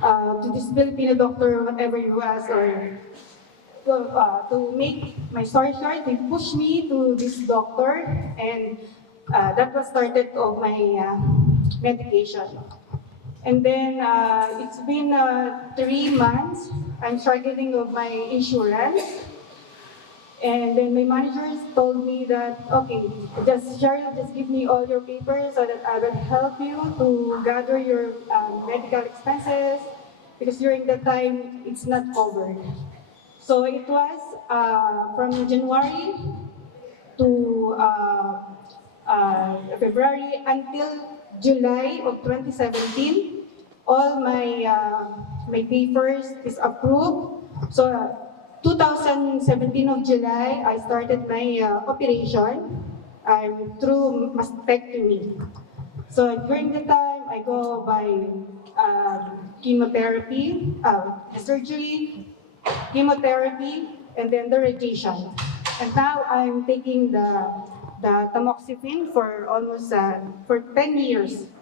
to this Filipino doctor whatever you ask, or to make my story short, they pushed me to this doctor, and that was started of my medication. And then it's been 3 months. I'm struggling with my insurance. And then my managers told me that, okay, Cheryl, just give me all your papers so that I will help you to gather your medical expenses, because during that time, it's not covered. So it was from January to February until July of 2017, all my papers is approved. So 2017 of July, I started my operation through mastectomy. So during the time, I go by chemotherapy, surgery, chemotherapy, and then the radiation. And now I'm taking the tamoxifen for almost for 10 years.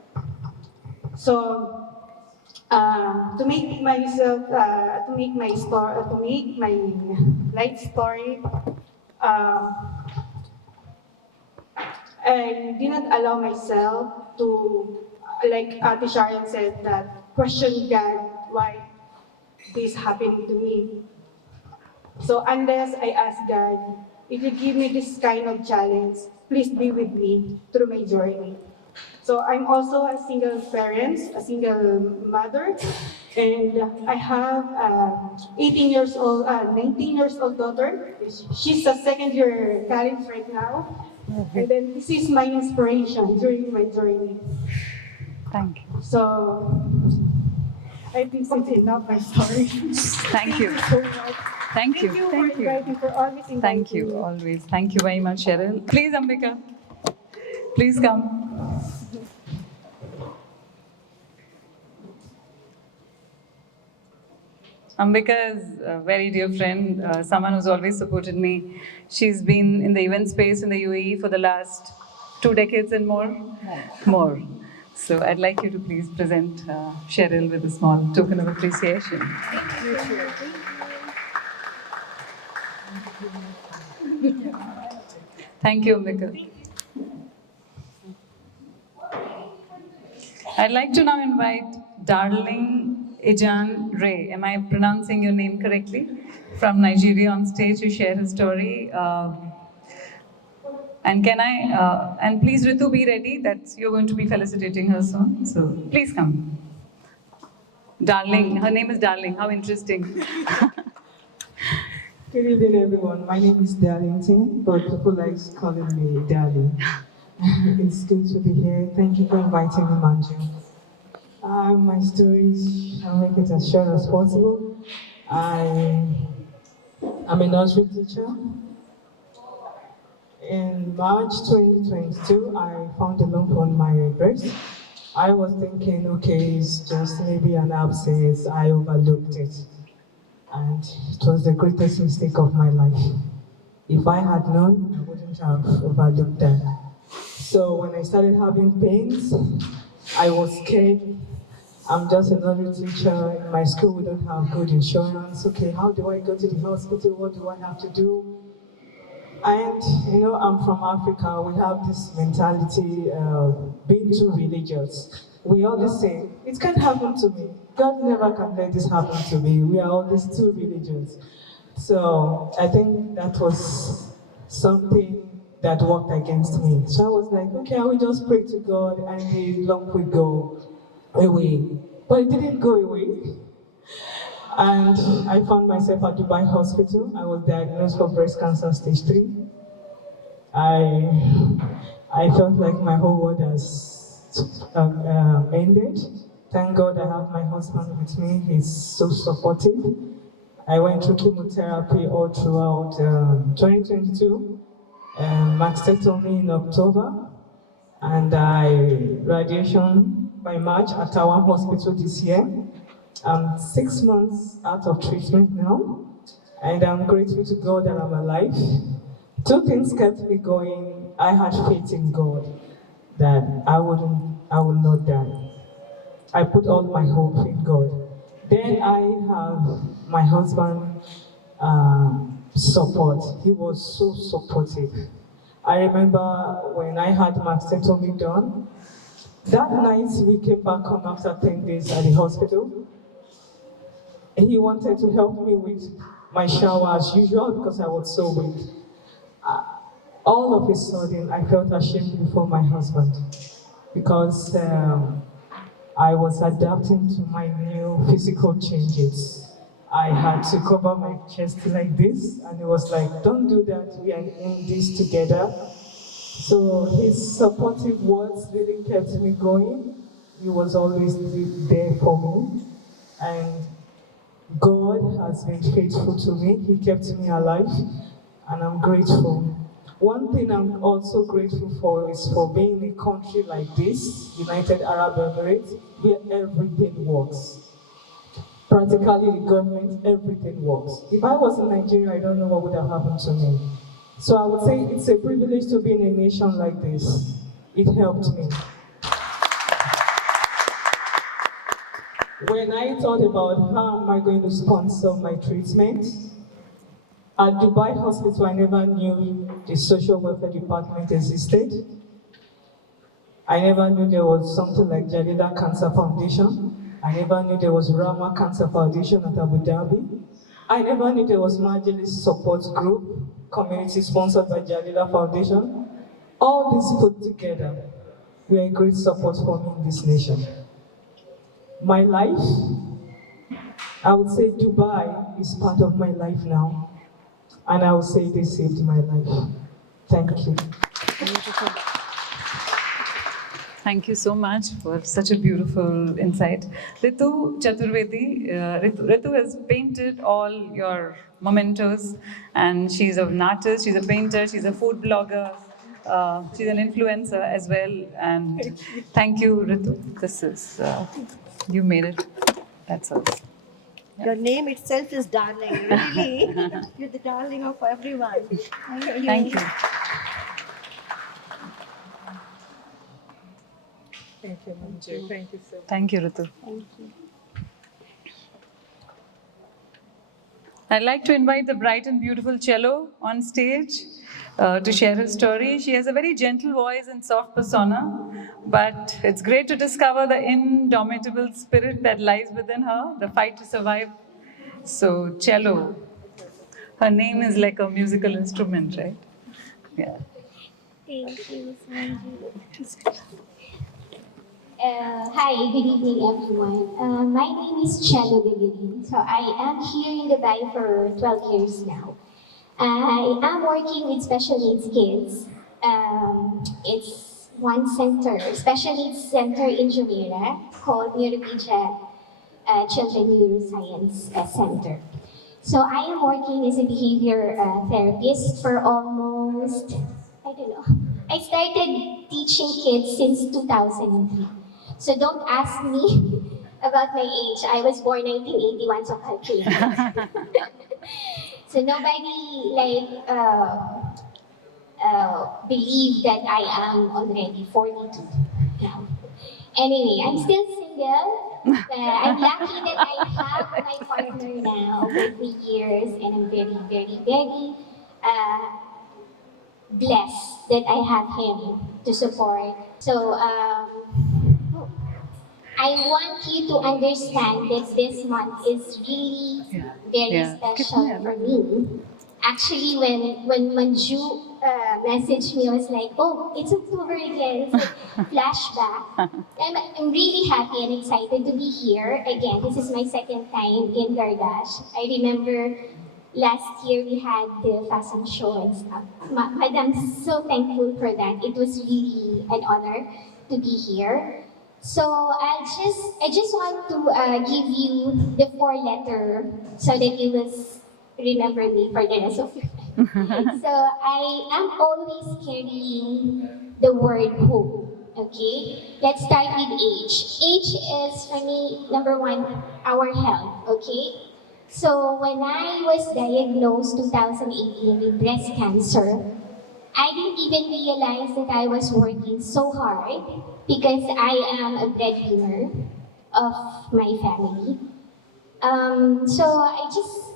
So to make myself, to make my life story, I did not allow myself to, like Ate Sharon said, that question God why this happened to me. So unless I ask God, if you give me this kind of challenge, please be with me through my journey. So I'm also a single parent, a single mother, and I have 19 years old daughter. She's a second year college right now. And then this is my inspiration during my journey. Thank you. So I think that's enough my story. Thank you. So much. Thank you. Thank you for always inviting Thank you, me. always. Thank you very much, Cheryl. Please, Ambika. Please come. Ambika is a very dear friend, someone who's always supported me. She's been in the event space in the UAE for the last 2 decades and more. More. So I'd like you to please present Cheryl with a small token of appreciation. Thank you, Ambika. I'd like to now invite Darling Ejan Ray. Am I pronouncing your name correctly? From Nigeria on stage to share his story. And please Ritu, be ready that you're going to be felicitating her soon. So please come. Darling, her name is Darling. How interesting. Good evening, everyone. My name is Darlington, but people like calling me Darling. It's good to be here. Thank you for inviting me, Manju. My stories, I'll make it as short as possible. I'm a nursery teacher. In March 2022, I found a lump on my breast. I was thinking, okay, it's just maybe an abscess. I overlooked it. And it was the greatest mistake of my life. If I had known, I wouldn't have overlooked that. So when I started having pains, I was scared. I'm just another teacher. In my school, we don't have good insurance. Okay, how do I go to the hospital? What do I have to do? And, I'm from Africa. We have this mentality of being too religious. We always say, it can't happen to me. God never can let this happen to me. We are always too religious. So I think that was something that worked against me. So I was like, okay, I will just pray to God and the lump will go away. But it didn't go away. And I found myself at Dubai Hospital. I was diagnosed for breast cancer stage 3. I felt like my whole world has ended. Thank God I have my husband with me. He's so supportive. I went through chemotherapy all throughout 2022. Mastectomy in October. And radiation by March at Rawand Hospital this year. I'm 6 months out of treatment now, and I'm grateful to God that I'm alive. 2 things kept me going. I had faith in God that I will not die. I put all my hope in God. Then I have my husband support. He was so supportive. I remember when I had mastectomy done, that night we came back home after 10 days at the hospital. He wanted to help me with my shower as usual because I was so weak. All of a sudden, I felt ashamed before my husband because I was adapting to my new physical changes. I had to cover my chest like this, and he was like, don't do that, we are in this together. So his supportive words really kept me going. He was always there for me. And God has been faithful to me. He kept me alive, and I'm grateful. One thing I'm also grateful for is for being in a country like this, United Arab Emirates, where everything works. Practically the government, everything works. If I was in Nigeria, I don't know what would have happened to me. So I would say it's a privilege to be in a nation like this. It helped me. When I thought about how am I going to sponsor my treatment, at Dubai Hospital, I never knew the social welfare department existed. I never knew there was something like Jalila Cancer Foundation. I never knew there was Rama Cancer Foundation at Abu Dhabi. I never knew there was Majlis Support Group, community sponsored by Jalila Foundation. All this put together were a great support for me in this nation. My life, I would say Dubai is part of my life now. And I would say they saved my life. Thank you. Thank you so much for such a beautiful insight. Ritu Chaturvedi, Ritu has painted all your mementos, and she's an artist, she's a painter, she's a food blogger. She's an influencer as well. And thank you, Ritu. This is, you made it. That's all. Your name itself is darling, really. You're the darling of everyone. Thank you. Thank you. Thank you, Manju. Thank you so much. Thank you, Ritu. Thank you. I'd like to invite the bright and beautiful cello on stage to share her story. She has a very gentle voice and soft persona, but it's great to discover the indomitable spirit that lies within her, the fight to survive. So, cello, her name is like a musical instrument, right? Yeah. Thank you, Sanju. Hi, good evening, everyone. My name is Cello Goody. So I am here in Dubai for 12 years now. I am working with special needs kids. It's one center, special needs center in Jumeirah called Mirabija Children Neuroscience Center. So I am working as a behavior therapist for almost, I don't know. I started teaching kids since 2003. So don't ask me about my age. I was born 1981, so calculate. So nobody believed that I am already 42 now. Anyway, I'm still single. I'm lucky that I have my partner now for 3 years, and I'm very, very, very blessed that I have him to support. So I want you to understand that this month is really very special for me. Actually, when Manju messaged me, I was like, oh, it's October again. It's like flashback. I'm really happy and excited to be here again. This is my second time in Gargash. I remember last year we had the fashion show and stuff. I'm so thankful for that. It was really an honor to be here. So I just want to give you the 4-letter so that you will remember me for the rest of your life. So I am always carrying the word hope. Okay, let's start with age. Age is for me number one, our health. Okay, so when I was diagnosed 2018 with breast cancer, I didn't even realize that I was working so hard because I am a breadwinner of my family. So I just,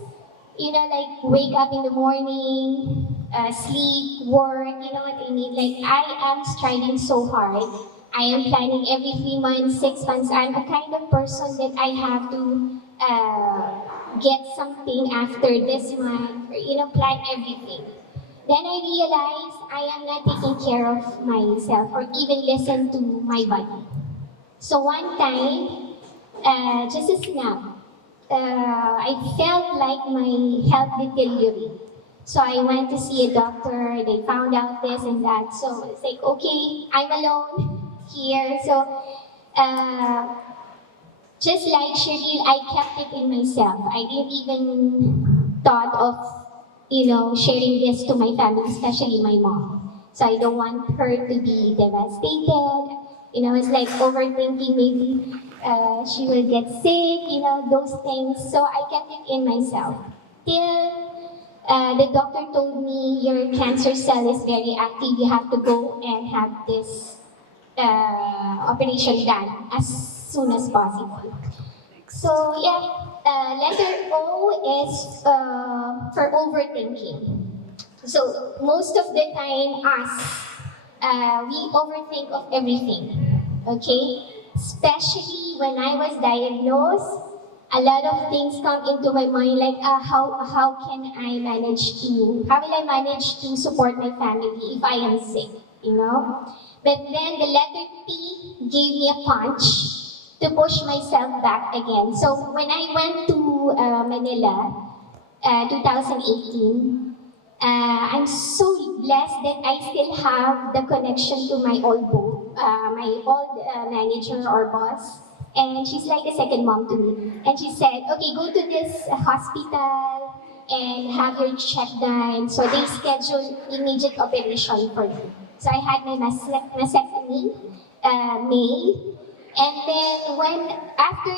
wake up in the morning, sleep, work, you know what I mean? Like, I am striving so hard. I am planning every 3 months, 6 months. I'm a kind of person that I have to get something after this month, or, plan everything. Then I realized I am not taking care of myself or even listen to my body. So one time, just a snap, I felt like my health deteriorated. So I went to see a doctor, they found out this and that. So it's like, okay, I'm alone here. So just like Cheryl, I kept it in myself. I didn't even thought of sharing this to my family, especially my mom. So I don't want her to be devastated. It's like overthinking, maybe she will get sick, those things. So I kept it in myself. Till the doctor told me, your cancer cell is very active, you have to go and have this operation done as soon as possible. So yeah. Letter O is for overthinking. So most of the time, we overthink of everything, okay? Especially when I was diagnosed, a lot of things come into my mind, like how will I manage to support my family if I am sick, But then the letter P gave me a punch to push myself back again. So when I went to Manila, 2018, I'm so blessed that I still have the connection to my old manager or boss. And she's like a second mom to me. And she said, okay, go to this hospital and have your check done. So they scheduled immediate operation for me. So I had my mastectomy, May. And then after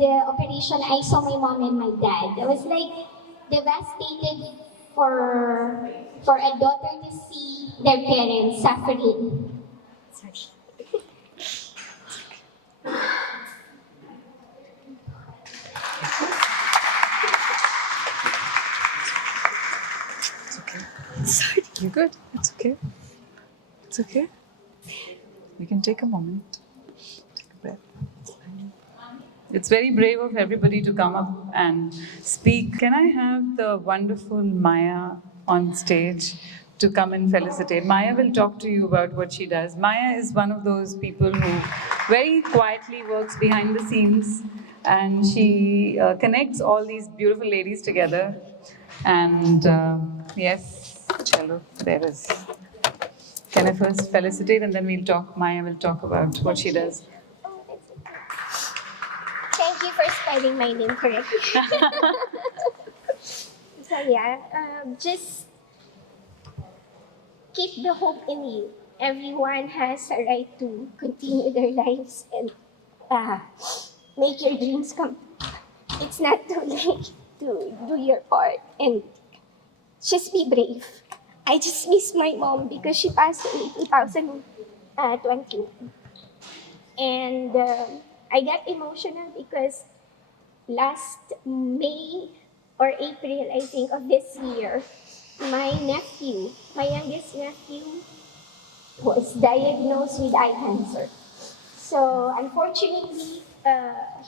the operation, I saw my mom and my dad. I was like devastated for a daughter to see their parents suffering. Sorry. You're good. It's okay. It's okay. We can take a moment. Take a breath. It's very brave of everybody to come up and speak. Can I have the wonderful Maya on stage to come and felicitate? Maya will talk to you about what she does. Maya is one of those people who very quietly works behind the scenes, and she connects all these beautiful ladies together. And yes, Chalo, there is. Can I first felicitate and then we'll talk? Maya will talk about what she does. Thank you for spelling my name correctly. So yeah, just keep the hope in you. Everyone has a right to continue their lives and make your dreams come. It's not too late to do your part and just be brave. I just miss my mom because she passed away in 2020. And I got emotional because last May or April, I think, of this year, my youngest nephew, was diagnosed with eye cancer. So unfortunately,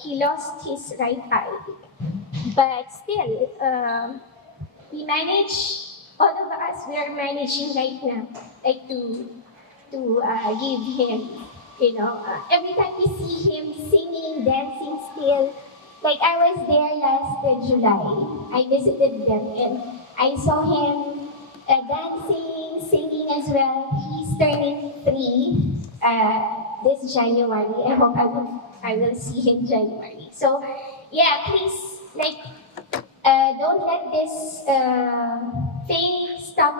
he lost his right eye. But still, we manage, all of us, we are managing right now, like to give him, every time we see him singing, dancing still, like I was there last July, I visited them and I saw him dancing, singing as well. He's turning 3 this January. I hope I will see him January. So yeah, please, don't let this thing stop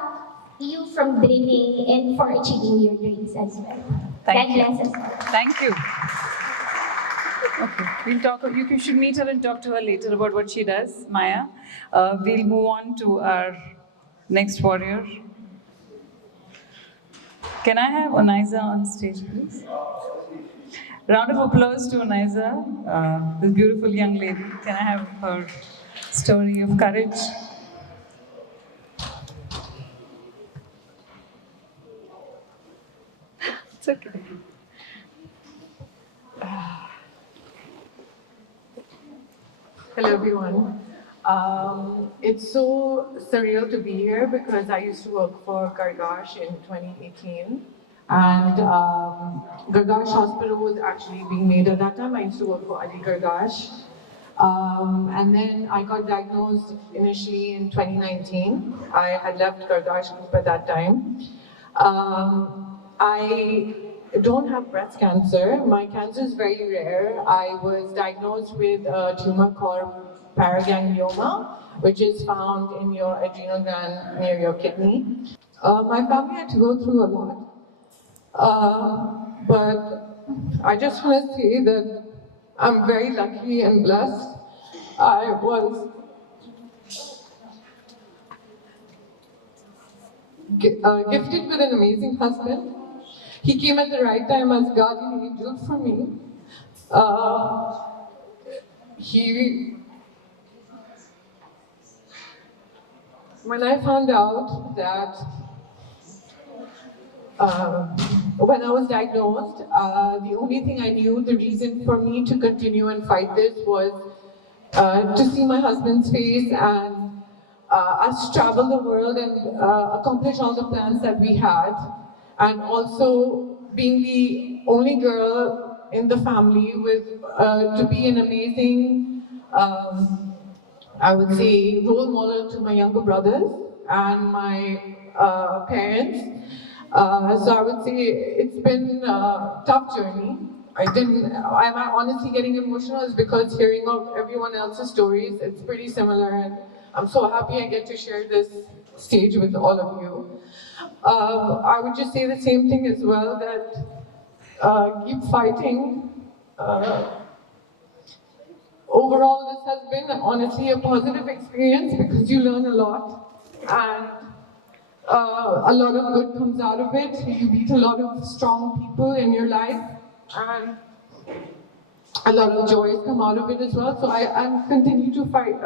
you from dreaming and for achieving your dreams as well. Thank you. God bless us. Thank you. Okay, we'll talk. You should meet her and talk to her later about what she does, Maya. We'll move on to our next warrior. Can I have Onaiza on stage, please? Round of applause to Onaiza, this beautiful young lady. Can I have her story of courage? It's okay. Hello, everyone. It's so surreal to be here because I used to work for Gargash in 2018. And Gargash Hospital was actually being made at that time. I used to work for Ali Gargash. And then I got diagnosed initially in 2019. I had left Gargash group at that time. I don't have breast cancer. My cancer is very rare. I was diagnosed with a tumor called paraganglioma, which is found in your adrenal gland near your kidney. My family had to go through a lot. But I just want to say that I'm very lucky and blessed. I was gifted with an amazing husband. He came at the right time as guardian angel for me. When I found out that when I was diagnosed, the only thing I knew, the reason for me to continue and fight this was to see my husband's face and us travel the world and accomplish all the plans that we had. And also being the only girl in the family with to be an amazing, I would say, role model to my younger brothers and my parents. So I would say it's been a tough journey. I'm honestly getting emotional is because hearing of everyone else's stories, it's pretty similar, and I'm so happy I get to share this stage with all of you. I would just say the same thing as well, that keep fighting. Overall, this has been honestly a positive experience because you learn a lot, and a lot of good comes out of it. You meet a lot of strong people in your life, and a lot of joys come out of it as well. So I continue to fight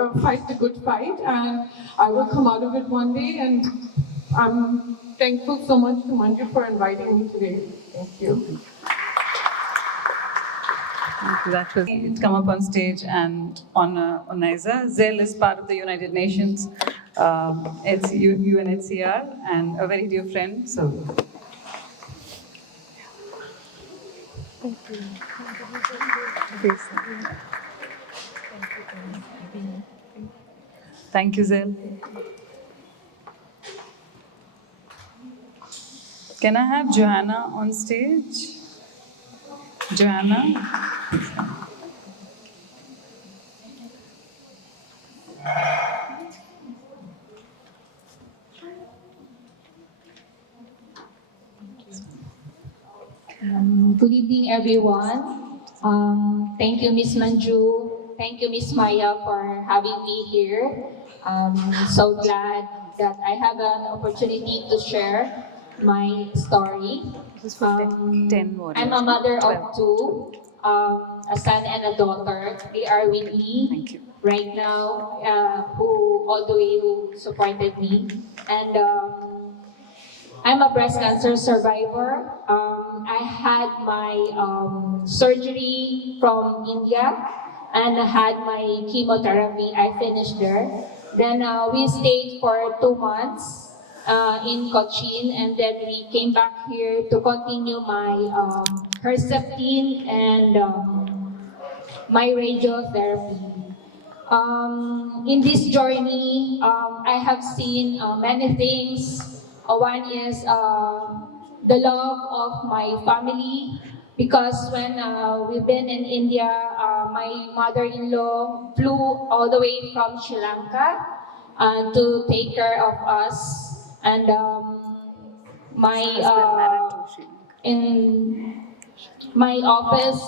the good fight, and I will come out of it one day. And I'm thankful so much to Manju for inviting me today. Thank you. That was come up on stage and on Isa. Zell is part of the United Nations, UNHCR, and a very dear friend. So, Thank you. thank you, Zell. Can I have Johanna on stage? Johanna? Good evening, everyone. Thank you, Miss Manju. Thank you, Miss Maya, for having me here. So glad that I have an opportunity to share my story. I'm a mother of two, a son and a daughter. They are with me right now, who all the way who supported me. And I'm a breast cancer survivor. I had my surgery from India and I had my chemotherapy. I finished there. Then we stayed for 2 months in Cochin, and then we came back here to continue my Herceptin and my radiotherapy. In this journey, I have seen many things. One is the love of my family, because when we've been in India, my mother-in-law flew all the way from Sri Lanka to take care of us. And my in my office,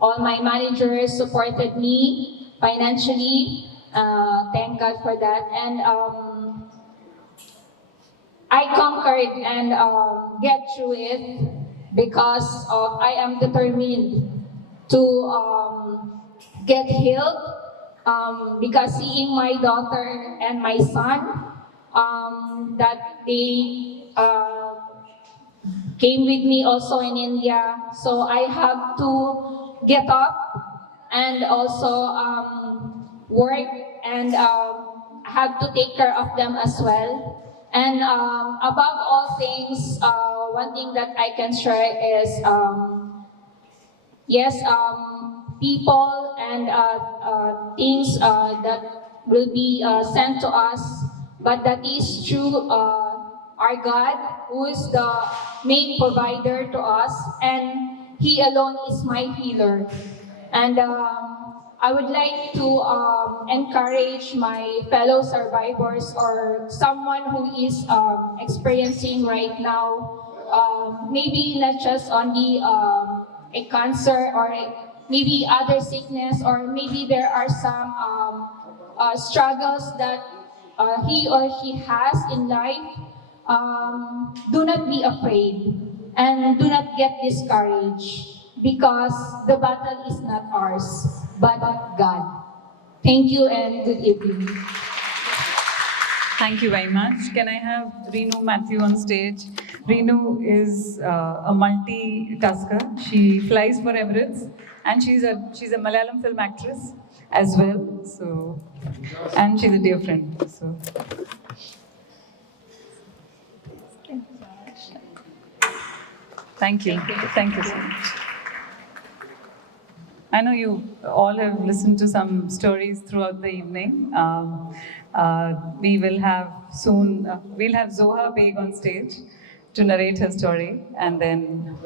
all my managers supported me financially. Thank God for that. And I conquered and get through it because I am determined to get healed. Because seeing my daughter and my son, that they came with me also in India, so I have to get up and also work and have to take care of them as well. And above all things, one thing that I can share is, yes, people and things that will be sent to us, but that is through our God, who is the main provider to us, and He alone is my healer. And I would like to encourage my fellow survivors or someone who is experiencing right now, maybe not just only a cancer or maybe other sickness, or maybe there are some struggles that he or she has in life. Do not be afraid and do not get discouraged, because the battle is not ours, but God. Thank you and good evening. Thank you very much. Can I have Renu Matthew on stage? Renu is a multi-tasker. She flies for Emirates, and she's a Malayalam film actress as well. So, and she's a dear friend. So. Thank you. Thank you so much. I know you all have listened to some stories throughout the evening. We will have soon, we'll have Zoha Beig on stage to narrate her story, and then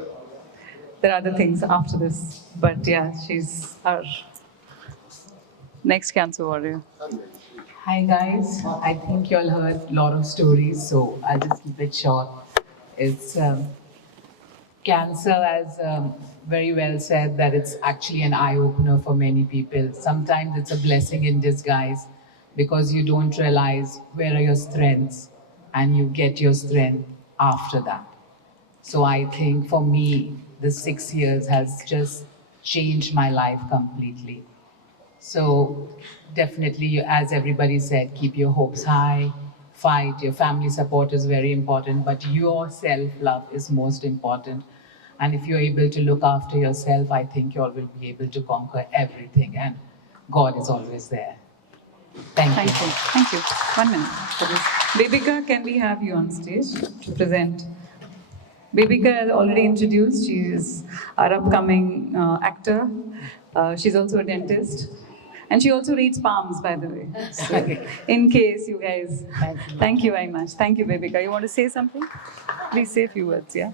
there are other things after this. But yeah, she's our next cancer warrior. Hi guys, I think you all heard a lot of stories, so I'll just keep it short. It's cancer, as very well said, that it's actually an eye-opener for many people. Sometimes it's a blessing in disguise because you don't realize where are your strengths and you get your strength after that. So I think for me, the 6 years has just changed my life completely. So definitely, as everybody said, keep your hopes high, fight. Your family support is very important, but your self-love is most important. And if you're able to look after yourself, I think you all will be able to conquer everything. And God is always there. Thank you. Thank you. 1 minute for this. Bebika, can we have you on stage to present? Bebika is already introduced. She is our upcoming actor. She's also a dentist. And she also reads palms, by the way. So, in case you guys... Thank you very much. Thank you, Bebika. You want to say something? Please say a few words, yeah?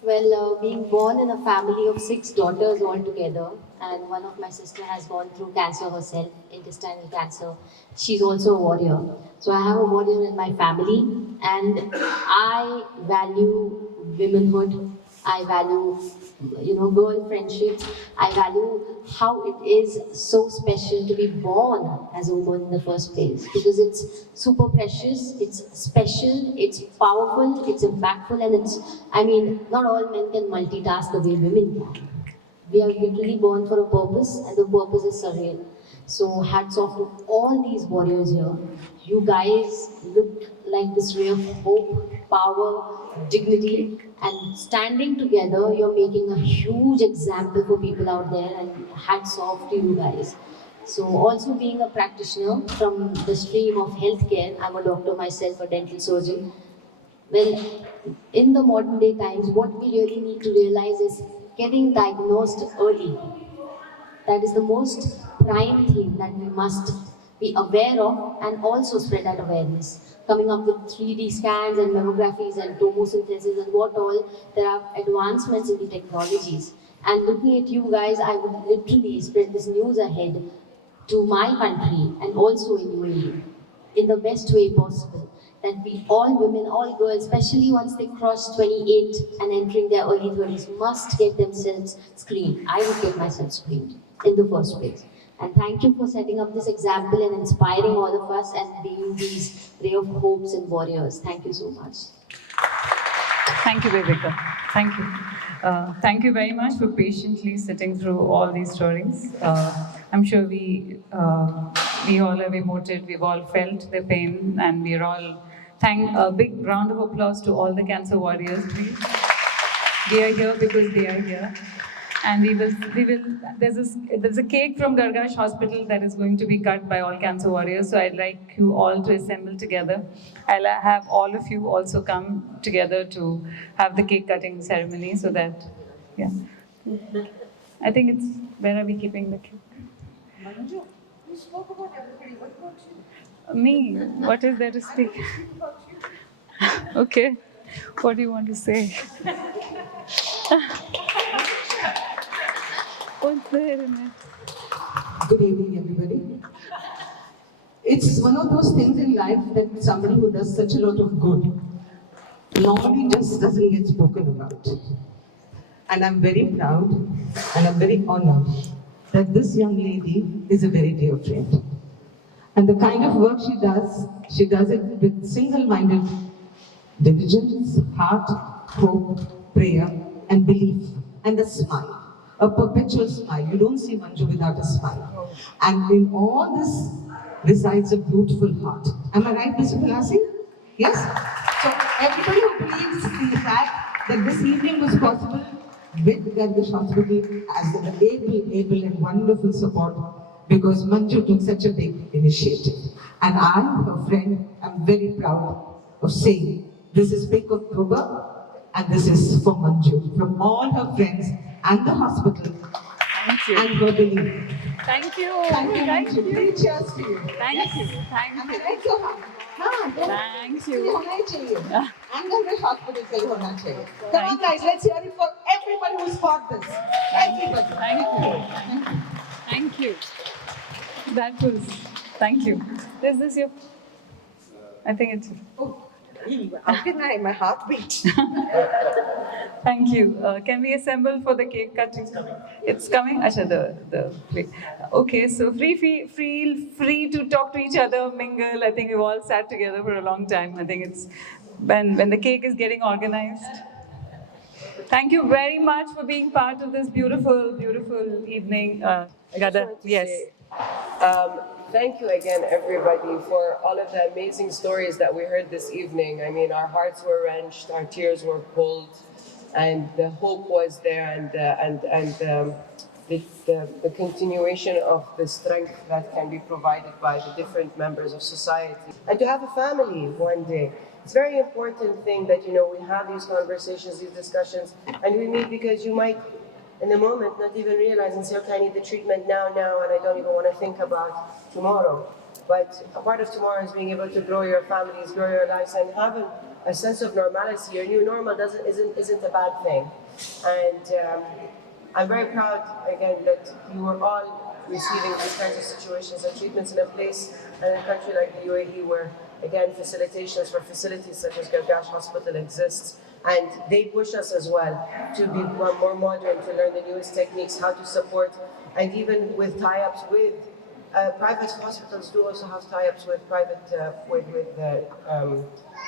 Well, being born in a family of 6 daughters altogether, and one of my sister has gone through cancer herself, intestinal cancer. She's also a warrior. So I have a warrior in my family, and I value womanhood. I value, girl friendships. I value how it is so special to be born as a woman in the first place, because it's super precious, it's special, it's powerful, it's impactful, and not all men can multitask the way women can. We are literally born for a purpose, and the purpose is surreal. So hats off to all these warriors here. You guys look like this ray of hope, power, dignity, and standing together, you're making a huge example for people out there, and hats off to you guys. So also being a practitioner from the stream of healthcare, I'm a doctor myself, a dental surgeon. Well, in the modern day times, what we really need to realize is getting diagnosed early. That is the most prime thing that we must be aware of, and also spread that awareness. Coming up with 3D scans and mammographies and tomosynthesis and what all, there are advancements in the technologies. And looking at you guys, I would literally spread this news ahead to my country and also in UAE in the best way possible. That we, all women, all girls, especially once they cross 28 and entering their early 30s, must get themselves screened. I would get myself screened in the first place. And thank you for setting up this example and inspiring all of us and being these ray of hopes and warriors. Thank you so much. Thank you, Bebika. Thank you. Thank you very much for patiently sitting through all these stories. I'm sure we all have emoted, we've all felt the pain, and we're all a big round of applause to all the cancer warriors, please. They are here because they are here. And there's a cake from Gargash Hospital that is going to be cut by all cancer warriors. So I'd like you all to assemble together. I'll have all of you also come together to have the cake cutting ceremony so that, yeah. I think where are we keeping the cake? Manju, you spoke about everybody. What about you? Me? What is there to speak? Okay. What do you want to say? What's there in it? Good evening, everybody. It's one of those things in life that somebody who does such a lot of good normally just doesn't get spoken about. And I'm very proud and I'm very honored that this young lady is a very dear friend. And the kind of work she does it with single-minded diligence, heart, hope, prayer, and belief, and a smile. A perpetual smile. You don't see Manju without a smile. And in all this resides a beautiful heart. Am I right, Mr. Palasi? Yes? So everybody who believes in the fact that this evening was possible with Gargash Hospital as an able and wonderful support, because Manju took such a big initiative. And I, her friend, am very proud of saying this is Pink October and this is for Manju, from all her friends and the hospital. Thank you. And her belief. Thank you. Thank you. Thank you. Cheers to you. Thank you. Thank you. Am I right, Zoha? हाँ, Thank you. होना ही चाहिए. And Gargash Hospital से ही होना चाहिए. Come on, guys, let's hear it for everybody who spot this. Everybody. Thank you. That was. Thank you. Is this your? I think it's. How can I? My heartbeat. Thank you. Can we assemble for the cake cutting? It's coming. Asha, the plate. Okay, so feel free to talk to each other, mingle. I think we've all sat together for a long time. I think it's when the cake is getting organized. Thank you very much for being part of this beautiful, beautiful evening. Ghada, yes. Thank you again, everybody, for all of the amazing stories that we heard this evening. I mean, our hearts were wrenched, our tears were pulled, and the hope was there, and the continuation of the strength that can be provided by the different members of society. And to have a family one day. It's a very important thing that, we have these conversations, these discussions, and we meet because you might, in the moment, not even realize and say, okay, I need the treatment now, and I don't even want to think about tomorrow. But a part of tomorrow is being able to grow your families, grow your lives, and have a sense of normalcy. Your new normal isn't a bad thing. And I'm very proud, again, that you were all receiving these kinds of situations and treatments in a place and in a country like the UAE where, again, facilitations for facilities such as Gargash Hospital exists. And they push us as well to be more modern, to learn the newest techniques, how to support, and even with tie-ups with private hospitals do also have tie-ups with private,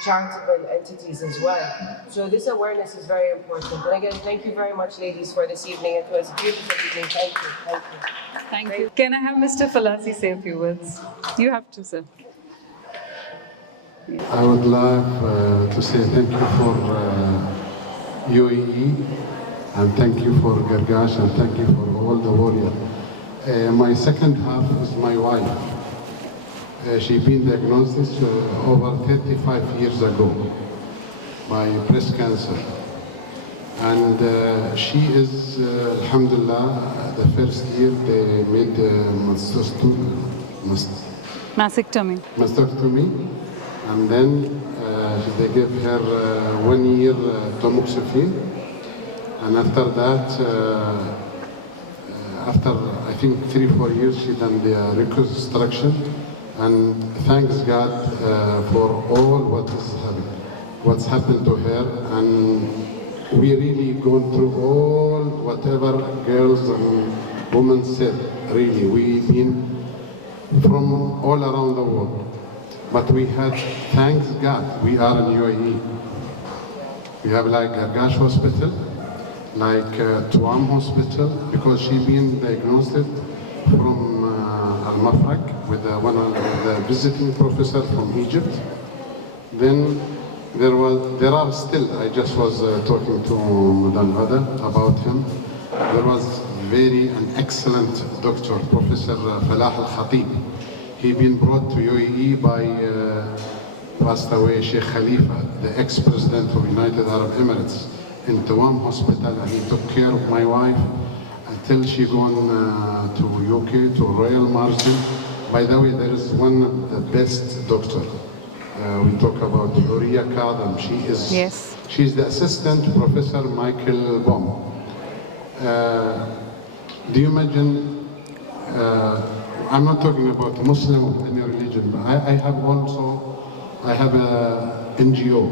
charitable entities as well. So this awareness is very important. And again, thank you very much, ladies, for this evening. It was a beautiful evening. Thank you. Thank you. Can I have Mr. Falasi say a few words? You have to, sir. I would love to say thank you for UAE, and thank you for Gargash, and thank you for all the warriors. My second half is my wife. She's been diagnosed over 35 years ago by breast cancer. And she is, alhamdulillah, the first year they made mastectomy. And then they gave her 1 year tamoxifen. And after that, after I think 3-4 years, she done the reconstruction. And thanks God for all what's happened to her. And we really gone through all whatever girls and women said. Really, we've been from all around the world. But we had, thanks God, we are in UAE. We have like Gargash Hospital, like Tuam Hospital, because she's been diagnosed from Al-Mafraq with one of the visiting professor from Egypt. Then there are still, I just was talking to Madam Ghada about him. There was an excellent doctor, Professor Falah Al-Khatib. He been brought to UAE by passed away Sheikh Khalifa, the ex-president of United Arab Emirates, in Tuam Hospital, and he took care of my wife until she gone to UK, to Royal Marsden. By the way, there is one of the best doctor. We talk about Biori Kadam. She's the assistant Professor Michael Baum. Do you imagine? I'm not talking about Muslim or any religion, but I have a NGO.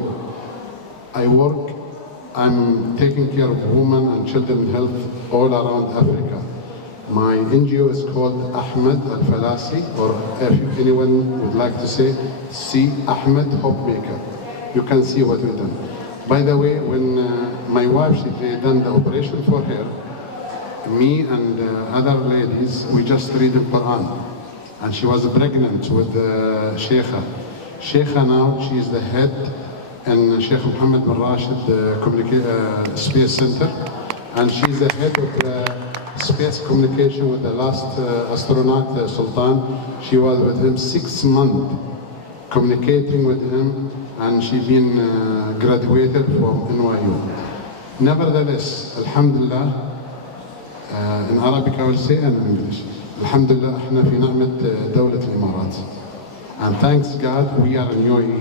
I'm taking care of women and children health all around Africa. My NGO is called Ahmed Al-Falasi, or if anyone would like to say, see Ahmed Hopemaker. You can see what we've done. By the way, when my wife, they done the operation for her, me and other ladies, we just read the Quran. And she was pregnant with Sheikha. Sheikha now, she is the head in Sheikh Mohammed bin Rashid Space Center. And she's the head of space communication with the last astronaut, Sultan. She was with him 6 months, communicating with him, and she been graduated from NYU. Nevertheless, Alhamdulillah, in Arabic I will say and in English. Alhamdulillah, احنا في نعمة دولة الإمارات. And thanks God, we are in UAE.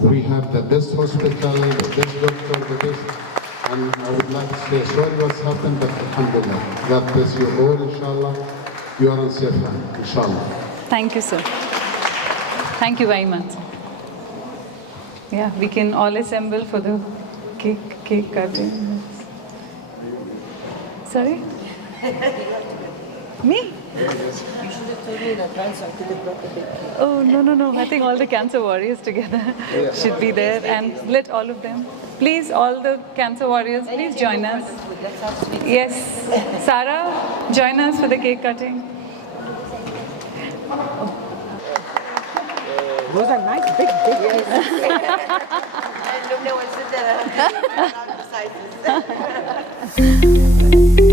We have the best hospital, the best doctor, the best. And I would like to say, sorry what's happened, but alhamdulillah. God bless you all, inshallah. You are in safe hand, inshallah. Thank you, sir. Thank you very much. Yeah, we can all assemble for the cake cutting. Sorry? Me? You should have told me in advance I could have brought the big cake. Oh, no. I think all the cancer warriors together should be there, and let all of them. Please, all the cancer warriors, please join us. Yes. Sarah, join us for the cake cutting. Those are nice big cakes. And Lubna will sit there and beside us.